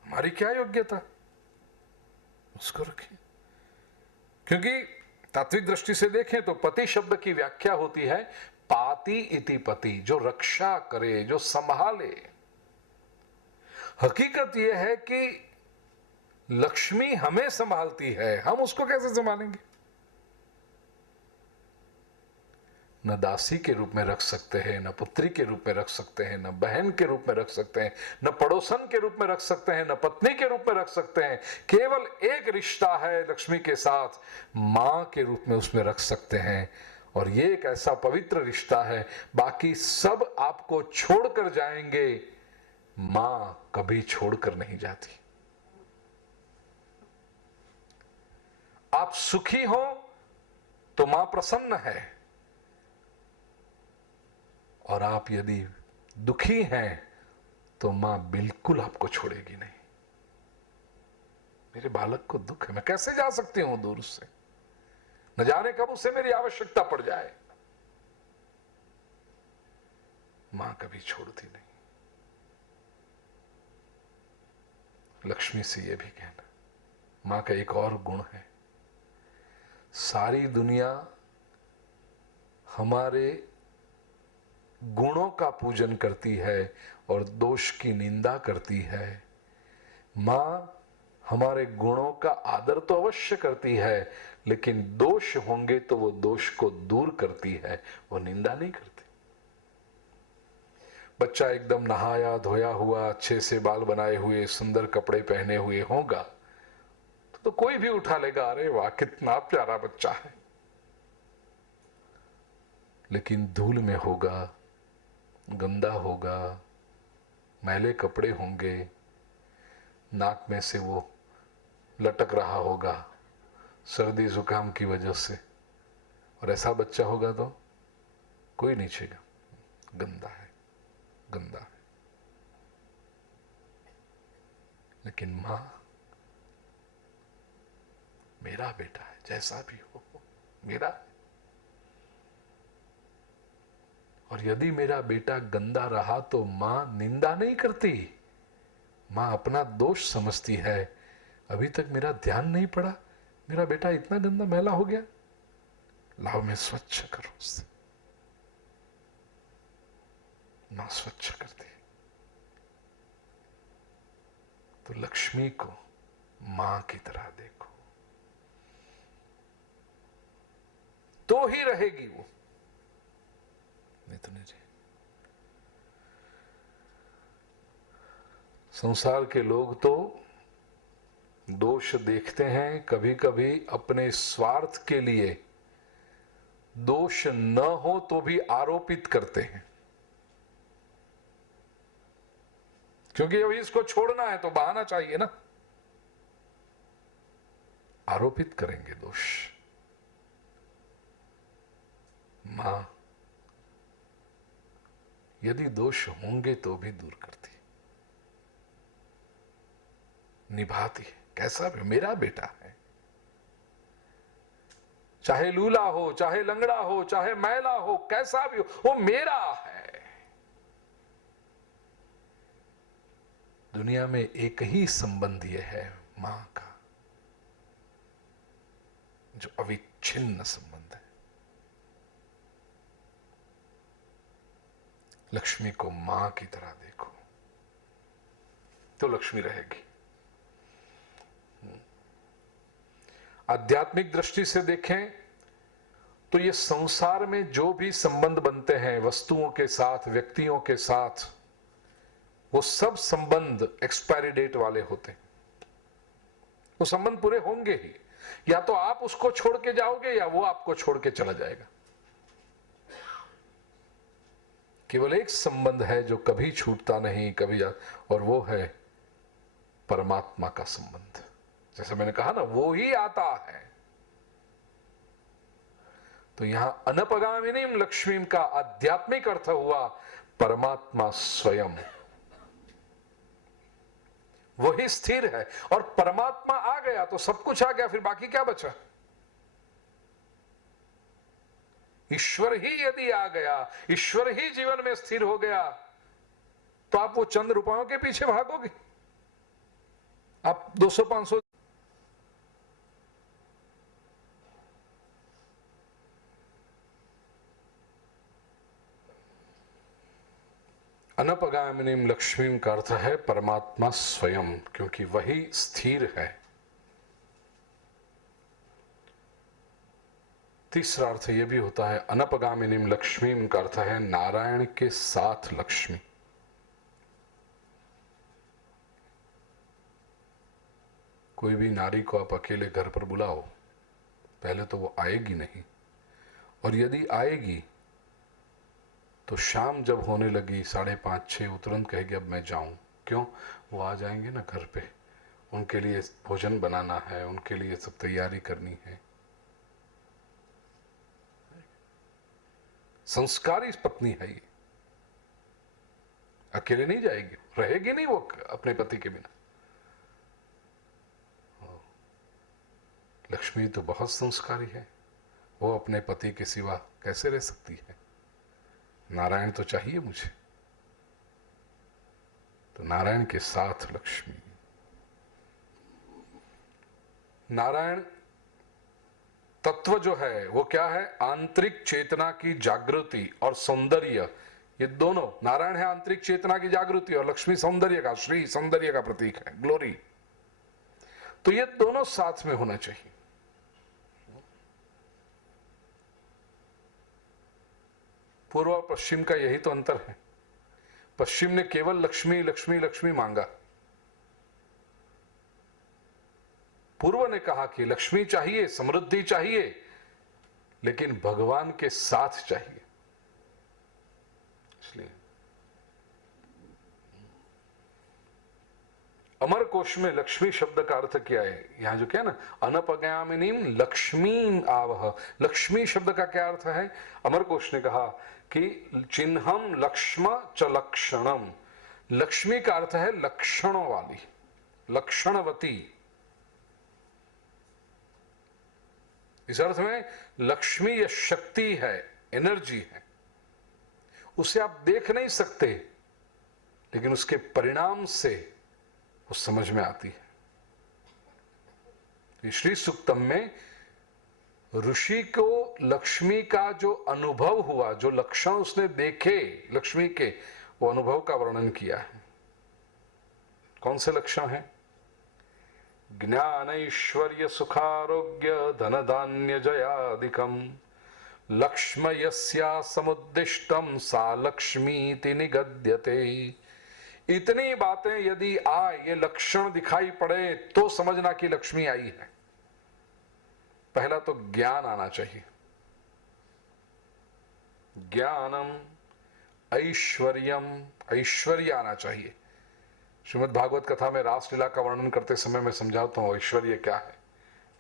हमारी क्या योग्यता, उसको रखें। क्योंकि तात्विक दृष्टि से देखें तो पति शब्द की व्याख्या होती है पाति इति पति, जो रक्षा करे, जो संभाले। हकीकत यह है कि लक्ष्मी हमें संभालती है, हम उसको कैसे संभालेंगे? न दासी के रूप में रख सकते हैं, न पुत्री के रूप में रख सकते हैं, न बहन के रूप में रख सकते हैं, न पड़ोसन के रूप में रख सकते हैं, न पत्नी के रूप में रख सकते हैं। केवल एक रिश्ता है लक्ष्मी के साथ, मां के रूप में उसमें रख सकते हैं। और ये एक ऐसा पवित्र रिश्ता है, बाकी सब आपको छोड़कर जाएंगे, मां कभी छोड़कर नहीं जाती। आप सुखी हो तो मां प्रसन्न है, और आप यदि दुखी हैं तो मां बिल्कुल आपको छोड़ेगी नहीं। मेरे बालक को दुख है, मैं कैसे जा सकती हूं दूर से, न जाने कब उसे मेरी आवश्यकता पड़ जाए। मां कभी छोड़ती नहीं। लक्ष्मी से यह भी कहना, मां का एक और गुण है, सारी दुनिया हमारे गुणों का पूजन करती है और दोष की निंदा करती है। मां हमारे गुणों का आदर तो अवश्य करती है, लेकिन दोष होंगे तो वो दोष को दूर करती है, वो निंदा नहीं करती। बच्चा एकदम नहाया धोया हुआ, अच्छे से बाल बनाए हुए, सुंदर कपड़े पहने हुए होगा तो कोई भी उठा लेगा, अरे वाह कितना प्यारा बच्चा है। लेकिन धूल में होगा, गंदा होगा, मैले कपड़े होंगे, नाक में से वो लटक रहा होगा सर्दी जुकाम की वजह से, और ऐसा बच्चा होगा तो कोई नहीं छेगा, गंदा है, गंदा है। लेकिन मां मेरा बेटा है, जैसा भी हो मेरा। और यदि मेरा बेटा गंदा रहा तो मां निंदा नहीं करती, मां अपना दोष समझती है। अभी तक मेरा ध्यान नहीं पड़ा, मेरा बेटा इतना गंदा मैला हो गया, लाओ मैं स्वच्छ करूं उससे। मां स्वच्छ करती। तो लक्ष्मी को मां की तरह देखो, तो ही रहेगी वो, नहीं तो नहीं रहेगी। संसार के लोग तो दोष देखते हैं, कभी कभी अपने स्वार्थ के लिए दोष न हो तो भी आरोपित करते हैं, क्योंकि अभी इसको छोड़ना है तो बहाना चाहिए ना, आरोपित करेंगे दोष। मां यदि दोष होंगे तो भी दूर करती, निभाती है। कैसा भी मेरा बेटा है, चाहे लूला हो, चाहे लंगड़ा हो, चाहे मैला हो, कैसा भी हो, वो मेरा है। दुनिया में एक ही संबंध यह है मां का, जो अविच्छिन्न संबंध है। लक्ष्मी को मां की तरह देखो तो लक्ष्मी रहेगी। आध्यात्मिक दृष्टि से देखें तो ये संसार में जो भी संबंध बनते हैं वस्तुओं के साथ, व्यक्तियों के साथ, वो सब संबंध एक्सपायरी डेट वाले होते हैं। वो संबंध पूरे होंगे ही, या तो आप उसको छोड़ के जाओगे या वो आपको छोड़ के चला जाएगा। केवल एक संबंध है जो कभी छूटता नहीं, कभी और वो है परमात्मा का संबंध। जैसे मैंने कहा ना, वो ही आता है। तो यहां अनपगामिनी लक्ष्मी का आध्यात्मिक अर्थ हुआ परमात्मा स्वयं, वही स्थिर है। और परमात्मा आ गया तो सब कुछ आ गया, फिर बाकी क्या बचा? ईश्वर ही यदि आ गया, ईश्वर ही जीवन में स्थिर हो गया, तो आप वो चंद रुपयों के पीछे भागोगे? आप 200-500 अनपगामिनी लक्ष्मी का अर्थ है परमात्मा स्वयं, क्योंकि वही स्थिर है। तीसरा अर्थ यह भी होता है अनपगामिनीम लक्ष्मीम का अर्थ है नारायण के साथ लक्ष्मी। कोई भी नारी को आप अकेले घर पर बुलाओ, पहले तो वो आएगी नहीं, और यदि आएगी तो शाम जब होने लगी 5:30-6 वो तुरंत कहेगी अब मैं जाऊं। क्यों? वो आ जाएंगे ना घर पे, उनके लिए भोजन बनाना है, उनके लिए सब तैयारी करनी है। संस्कारी पत्नी है ये, अकेले नहीं जाएगी, रहेगी नहीं वो अपने पति के बिना। लक्ष्मी तो बहुत संस्कारी है, वो अपने पति के सिवा कैसे रह सकती है? नारायण तो चाहिए मुझे, तो नारायण के साथ लक्ष्मी। नारायण तत्व जो है वो क्या है? आंतरिक चेतना की जागृति और सौंदर्य, ये दोनों। नारायण है आंतरिक चेतना की जागृति और लक्ष्मी सौंदर्य का, श्री सौंदर्य का प्रतीक है, ग्लोरी। तो ये दोनों साथ में होना चाहिए। पूर्व और पश्चिम का यही तो अंतर है। पश्चिम ने केवल लक्ष्मी लक्ष्मी लक्ष्मी मांगा, पूर्व ने कहा कि लक्ष्मी चाहिए, समृद्धि चाहिए, लेकिन भगवान के साथ चाहिए। इसलिए अमर कोश में लक्ष्मी शब्द का अर्थ क्या है? यहां जो क्या है ना, अनपगामिनीम लक्ष्मी आवह, लक्ष्मी शब्द का क्या अर्थ है? अमर कोश ने कहा कि चिन्हम लक्ष्म च लक्षणम। लक्ष्मी का अर्थ है लक्षणों वाली, लक्षणवती। इस अर्थ में लक्ष्मी यह शक्ति है, एनर्जी है, उसे आप देख नहीं सकते, लेकिन उसके परिणाम से वो समझ में आती है। श्री सूक्तम में ऋषि को लक्ष्मी का जो अनुभव हुआ, जो लक्षण उसने देखे लक्ष्मी के, वो अनुभव का वर्णन किया है। कौन से लक्षण हैं? ज्ञान ऐश्वर्य सुखारोग्य धन धान्य जयादिकम लक्ष्मयस्या समुद्दिष्टम सा लक्ष्मीति निगद्यते। इतनी बातें यदि आए, ये लक्षण दिखाई पड़े, तो समझना कि लक्ष्मी आई है। पहला तो ज्ञान आना चाहिए, ज्ञानम ऐश्वर्यम, ऐश्वर्य आना चाहिए। श्रीमद् भागवत कथा में रासलीला का वर्णन करते समय मैं समझाता हूं ऐश्वर्य क्या है।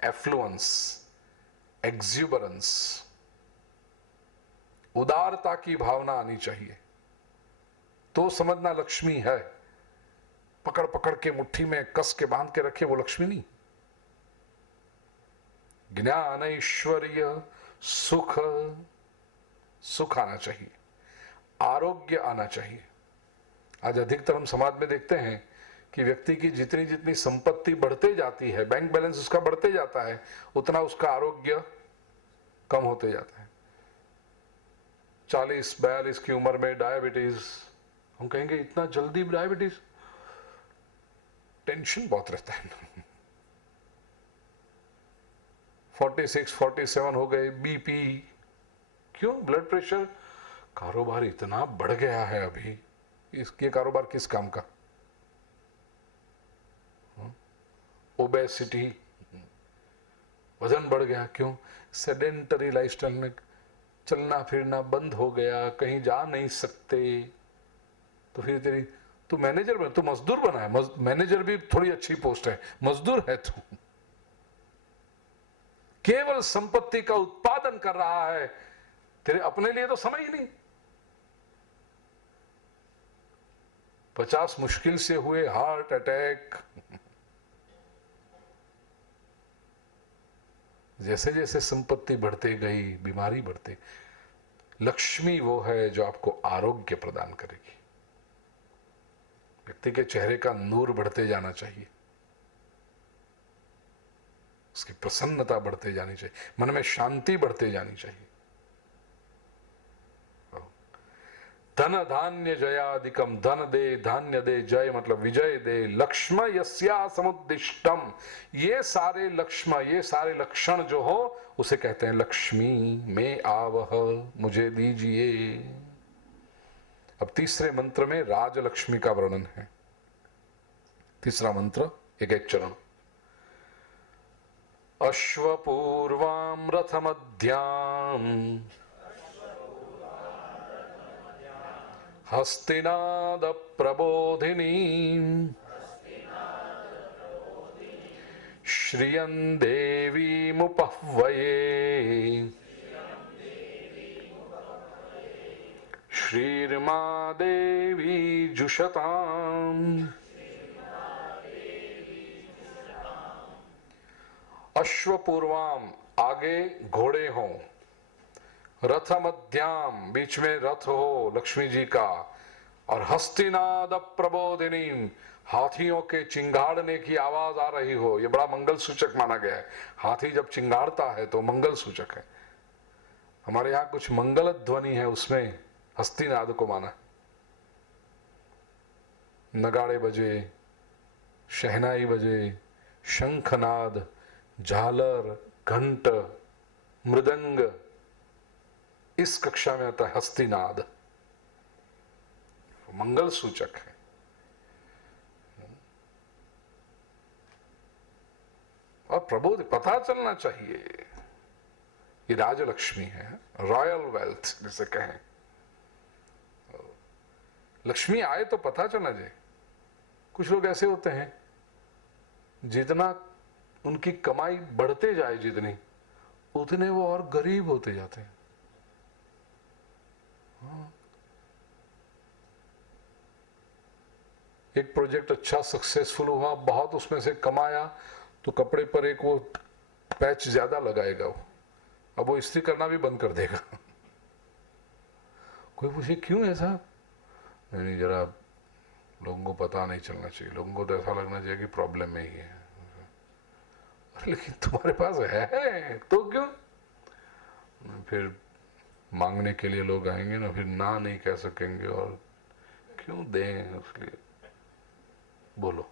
एफ्लुएंस, एक्सुबरेंस, उदारता की भावना आनी चाहिए, तो समझना लक्ष्मी है। पकड़ पकड़ के मुट्ठी में कस के बांध के रखे, वो लक्ष्मी नहीं। ज्ञान ऐश्वर्य सुख, सुख आना चाहिए, आरोग्य आना चाहिए। आज अधिकतर हम समाज में देखते हैं कि व्यक्ति की जितनी जितनी संपत्ति बढ़ते जाती है, बैंक बैलेंस उसका बढ़ते जाता है, उतना उसका आरोग्य कम होते जाता है। 40-42 की उम्र में डायबिटीज, हम कहेंगे इतना जल्दी डायबिटीज? टेंशन बहुत रहता है ना। 46-47 हो गए, बीपी, क्यों? Blood pressure. कारोबार इतना बढ़ गया है अभी, इसके कारोबार किस काम का? ओबेसिटी, वजन बढ़ गया, क्यों? सेडेंटरी लाइफस्टाइल में चलना फिरना बंद हो गया, कहीं जा नहीं सकते। तो फिर तेरी, तू मैनेजर बन, तू मजदूर बना है। मैनेजर भी थोड़ी अच्छी पोस्ट है, मजदूर है तू। केवल संपत्ति का उत्पादन कर रहा है, तेरे अपने लिए तो समय ही नहीं। 50 मुश्किल से हुए हार्ट अटैक। जैसे जैसे संपत्ति बढ़ते गई, बीमारी बढ़ते। लक्ष्मी वो है जो आपको आरोग्य प्रदान करेगी। व्यक्ति के चेहरे का नूर बढ़ते जाना चाहिए, उसकी प्रसन्नता बढ़ते जानी चाहिए, मन में शांति बढ़ते जानी चाहिए। धन धान्य जयादिकम, धन दे, धान्य दे, जय मतलब विजय दे, लक्ष्म यस्या समुद्दिष्टम, ये सारे लक्ष्म, ये सारे लक्षण जो हो उसे कहते हैं लक्ष्मी में आवह, मुझे दीजिए। अब तीसरे मंत्र में राजलक्ष्मी का वर्णन है। तीसरा मंत्र, एक एक चरण। अश्वपूर्वां रथमध्यां हस्तिनाद प्रबोधिनीं श्रियं देवीमुपह्वये श्रीर्मा देवी जुषताम्। अश्वपूर्वाम, आगे घोड़े हों, रथ मध्याम, बीच में रथ हो लक्ष्मी जी का, और हस्तिनाद प्रबोधिनी, हाथियों के चिंगाड़ने की आवाज आ रही हो। यह बड़ा मंगल सूचक माना गया है। हाथी जब चिंगाड़ता है तो मंगल सूचक है। हमारे यहां कुछ मंगल ध्वनि है, उसमें हस्तिनाद को माना। नगाड़े बजे, शहनाई बजे, शंखनाद, झालर, घंट, मृदंग, इस कक्षा में आता है हस्तिनाद, मंगल सूचक है। और प्रबोध पता चलना चाहिए ये राजलक्ष्मी है, रॉयल वेल्थ जिसे कहें। लक्ष्मी आए तो पता चलना चाहिए। कुछ लोग ऐसे होते हैं, जितना उनकी कमाई बढ़ते जाए जितनी, उतने वो और गरीब होते जाते हैं। एक प्रोजेक्ट अच्छा सक्सेसफुल हुआ, बहुत उसमें से कमाया, तो कपड़े पर एक वो पैच ज्यादा लगाएगा वो, अब वो इस्त्री करना भी बंद कर देगा। कोई पूछे क्यों ऐसा? नहीं, जरा लोगों को पता नहीं चलना चाहिए, लोगों को तो ऐसा लगना चाहिए कि प्रॉब्लम में ही है। लेकिन तुम्हारे पास है तो क्यों? फिर मांगने के लिए लोग आएंगे ना, फिर ना नहीं कह सकेंगे, और क्यों दें उसके। बोलो,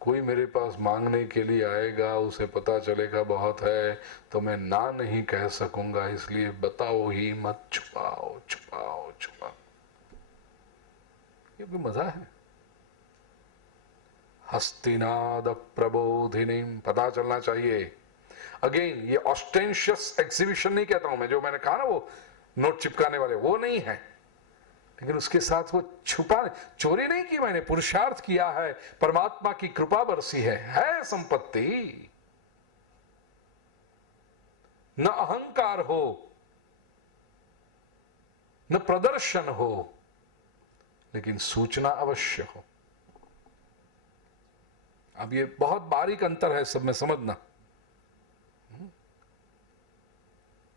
कोई मेरे पास मांगने के लिए आएगा, उसे पता चलेगा बहुत है, तो मैं ना नहीं कह सकूंगा, इसलिए बताओ ही मत, छुपाओ छुपाओ छुपाओ। ये भी मजा है। हस्तिनाद प्रबोधिनी, पता चलना चाहिए। अगेन, ये ऑस्टेंशियस एग्जीबिशन नहीं कहता हूं मैं, जो मैंने कहा ना वो नोट चिपकाने वाले, वो नहीं है। लेकिन उसके साथ वो छुपा, चोरी नहीं की मैंने, पुरुषार्थ किया है, परमात्मा की कृपा बरसी है संपत्ति। न अहंकार हो, न प्रदर्शन हो, लेकिन सूचना अवश्य हो। अब ये बहुत बारीक अंतर है, सब में समझना।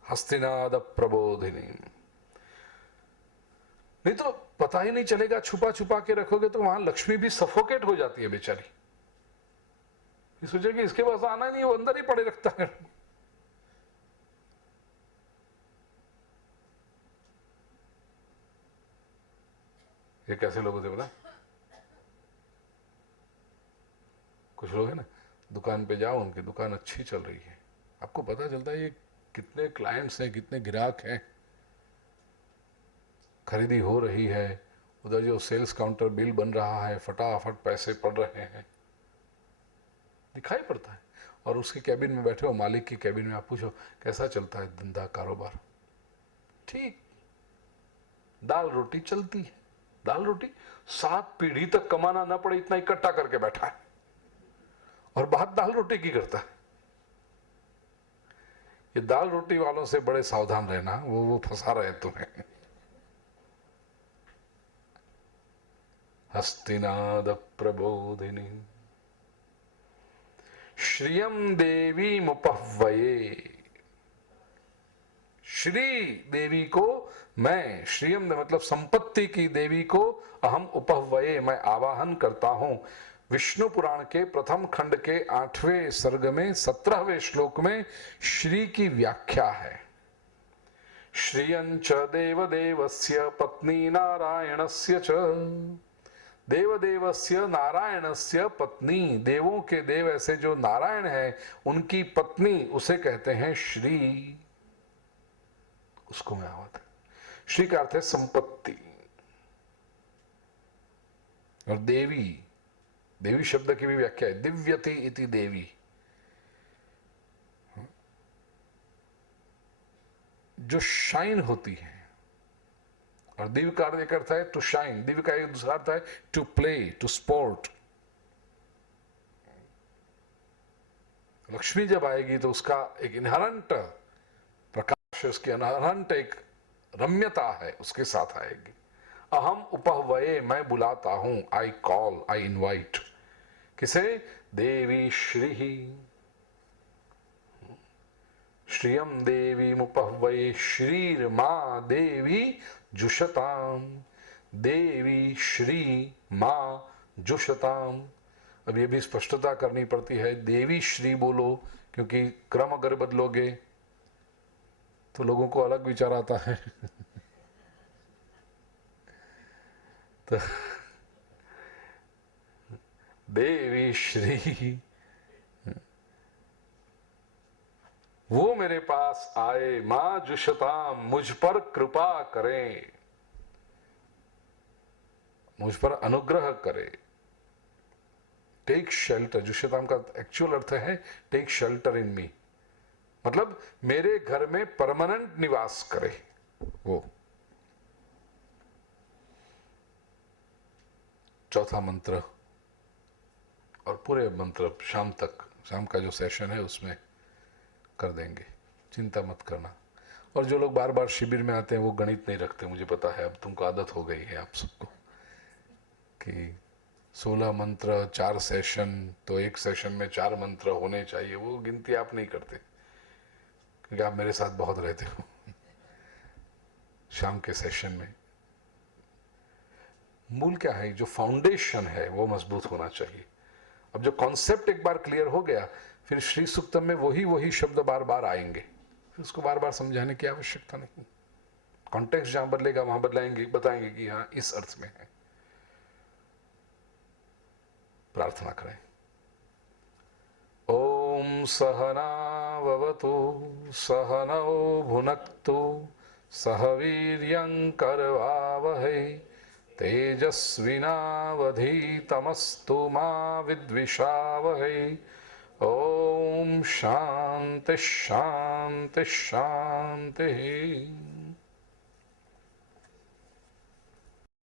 हस्तिनाद प्रबोधिनी, नहीं तो पता ही नहीं चलेगा, छुपा छुपा के रखोगे तो वहां लक्ष्मी भी सफोकेट हो जाती है बेचारी। ये सोचेगी इसके पास आना नहीं, वो अंदर ही पड़े रखता है। ये कैसे लोग होते पता? कुछ लोग है ना, दुकान पे जाओ, उनकी दुकान अच्छी चल रही है, आपको पता चलता है ये कितने क्लाइंट्स हैं, कितने ग्राहक हैं, खरीदी हो रही है, उधर जो सेल्स काउंटर बिल बन रहा है, फटाफट पैसे पड़ रहे हैं, दिखाई पड़ता है। और उसके कैबिन में बैठे हो, मालिक की कैबिन में, आप पूछो कैसा चलता है धंधा कारोबार? ठीक, दाल रोटी चलती है। दाल रोटी 7 पीढ़ी तक कमाना ना पड़े इतना इकट्ठा करके बैठा है, और बात दाल रोटी की करता है। ये दाल रोटी वालों से बड़े सावधान रहना, वो फंसा रहे तुम्हें। हस्तिनाद प्रबोधिनी श्रियम देवी मुपह्वये, श्री देवी को मैं, श्रियम मतलब संपत्ति की देवी को, अहम उपह्वये मैं आवाहन करता हूं। विष्णु पुराण के प्रथम खंड के 8वें सर्ग में 17वें श्लोक में श्री की व्याख्या है। श्रियंच देवदेवस्य पत्नी नारायणस्य च। देवदेवस्य नारायणस्य पत्नी, देवों के देव ऐसे जो नारायण है उनकी पत्नी, उसे कहते हैं श्री। उसको मैं आवत है। श्री का अर्थ है संपत्ति। और देवी, देवी शब्द की भी व्याख्या है दिव्यति इति देवी। जो शाइन होती है। और दिव्य का एक अर्थ है टू शाइन, दिव्य का एक दूसरा अर्थ है to play, to sport. Lakshmi जब आएगी तो उसका एक इनहरेंट प्रकाश, उसकी इनहरेंट एक रम्यता है, उसके साथ आएगी। अहम उपहवये, मैं बुलाता हूं, आई कॉल, आई इनवाइट। किसे? देवी श्री। श्रियम देवी मुपहवये श्रीर्मा देवी जुषताम। देवी श्री मां जुषताम। अब ये भी स्पष्टता करनी पड़ती है, देवी श्री बोलो, क्योंकि क्रम अगर बदलोगे तो लोगों को अलग विचार आता है। तो देवी श्री, वो मेरे पास आए, मां जुषताम, मुझ पर कृपा करें, मुझ पर अनुग्रह करे। टेक शेल्टर, जुषताम का एक्चुअल अर्थ है टेक शेल्टर इन मी, मतलब मेरे घर में परमानेंट निवास करे वो। चौथा मंत्र और पूरे मंत्र शाम तक, शाम का जो सेशन है उसमें कर देंगे, चिंता मत करना। और जो लोग बार बार शिविर में आते हैं वो गणित नहीं रखते, मुझे पता है, अब तुमको आदत हो गई है आप सबको कि 16 मंत्र 4 सेशन, तो एक सेशन में 4 मंत्र होने चाहिए, वो गिनती आप नहीं करते क्योंकि आप मेरे साथ बहुत रहते हो। शाम के सेशन में मूल क्या है, जो फाउंडेशन है वो मजबूत होना चाहिए। अब जो कॉन्सेप्ट एक बार क्लियर हो गया, फिर श्री सूक्तम में वही शब्द बार बार आएंगे, फिर उसको बार बार समझाने की आवश्यकता नहीं। कॉन्टेक्स्ट जहां बदलेगा वहां बदलाएंगे, बताएंगे कि हाँ इस अर्थ में है। प्रार्थना करें। ओम सहनाववतु सहनौ भुनक्तु सह वीर्यं करवावहै तेजस्विनावधीतमस्तु मा विद्विषावहै। ओम शांति शांति शांति।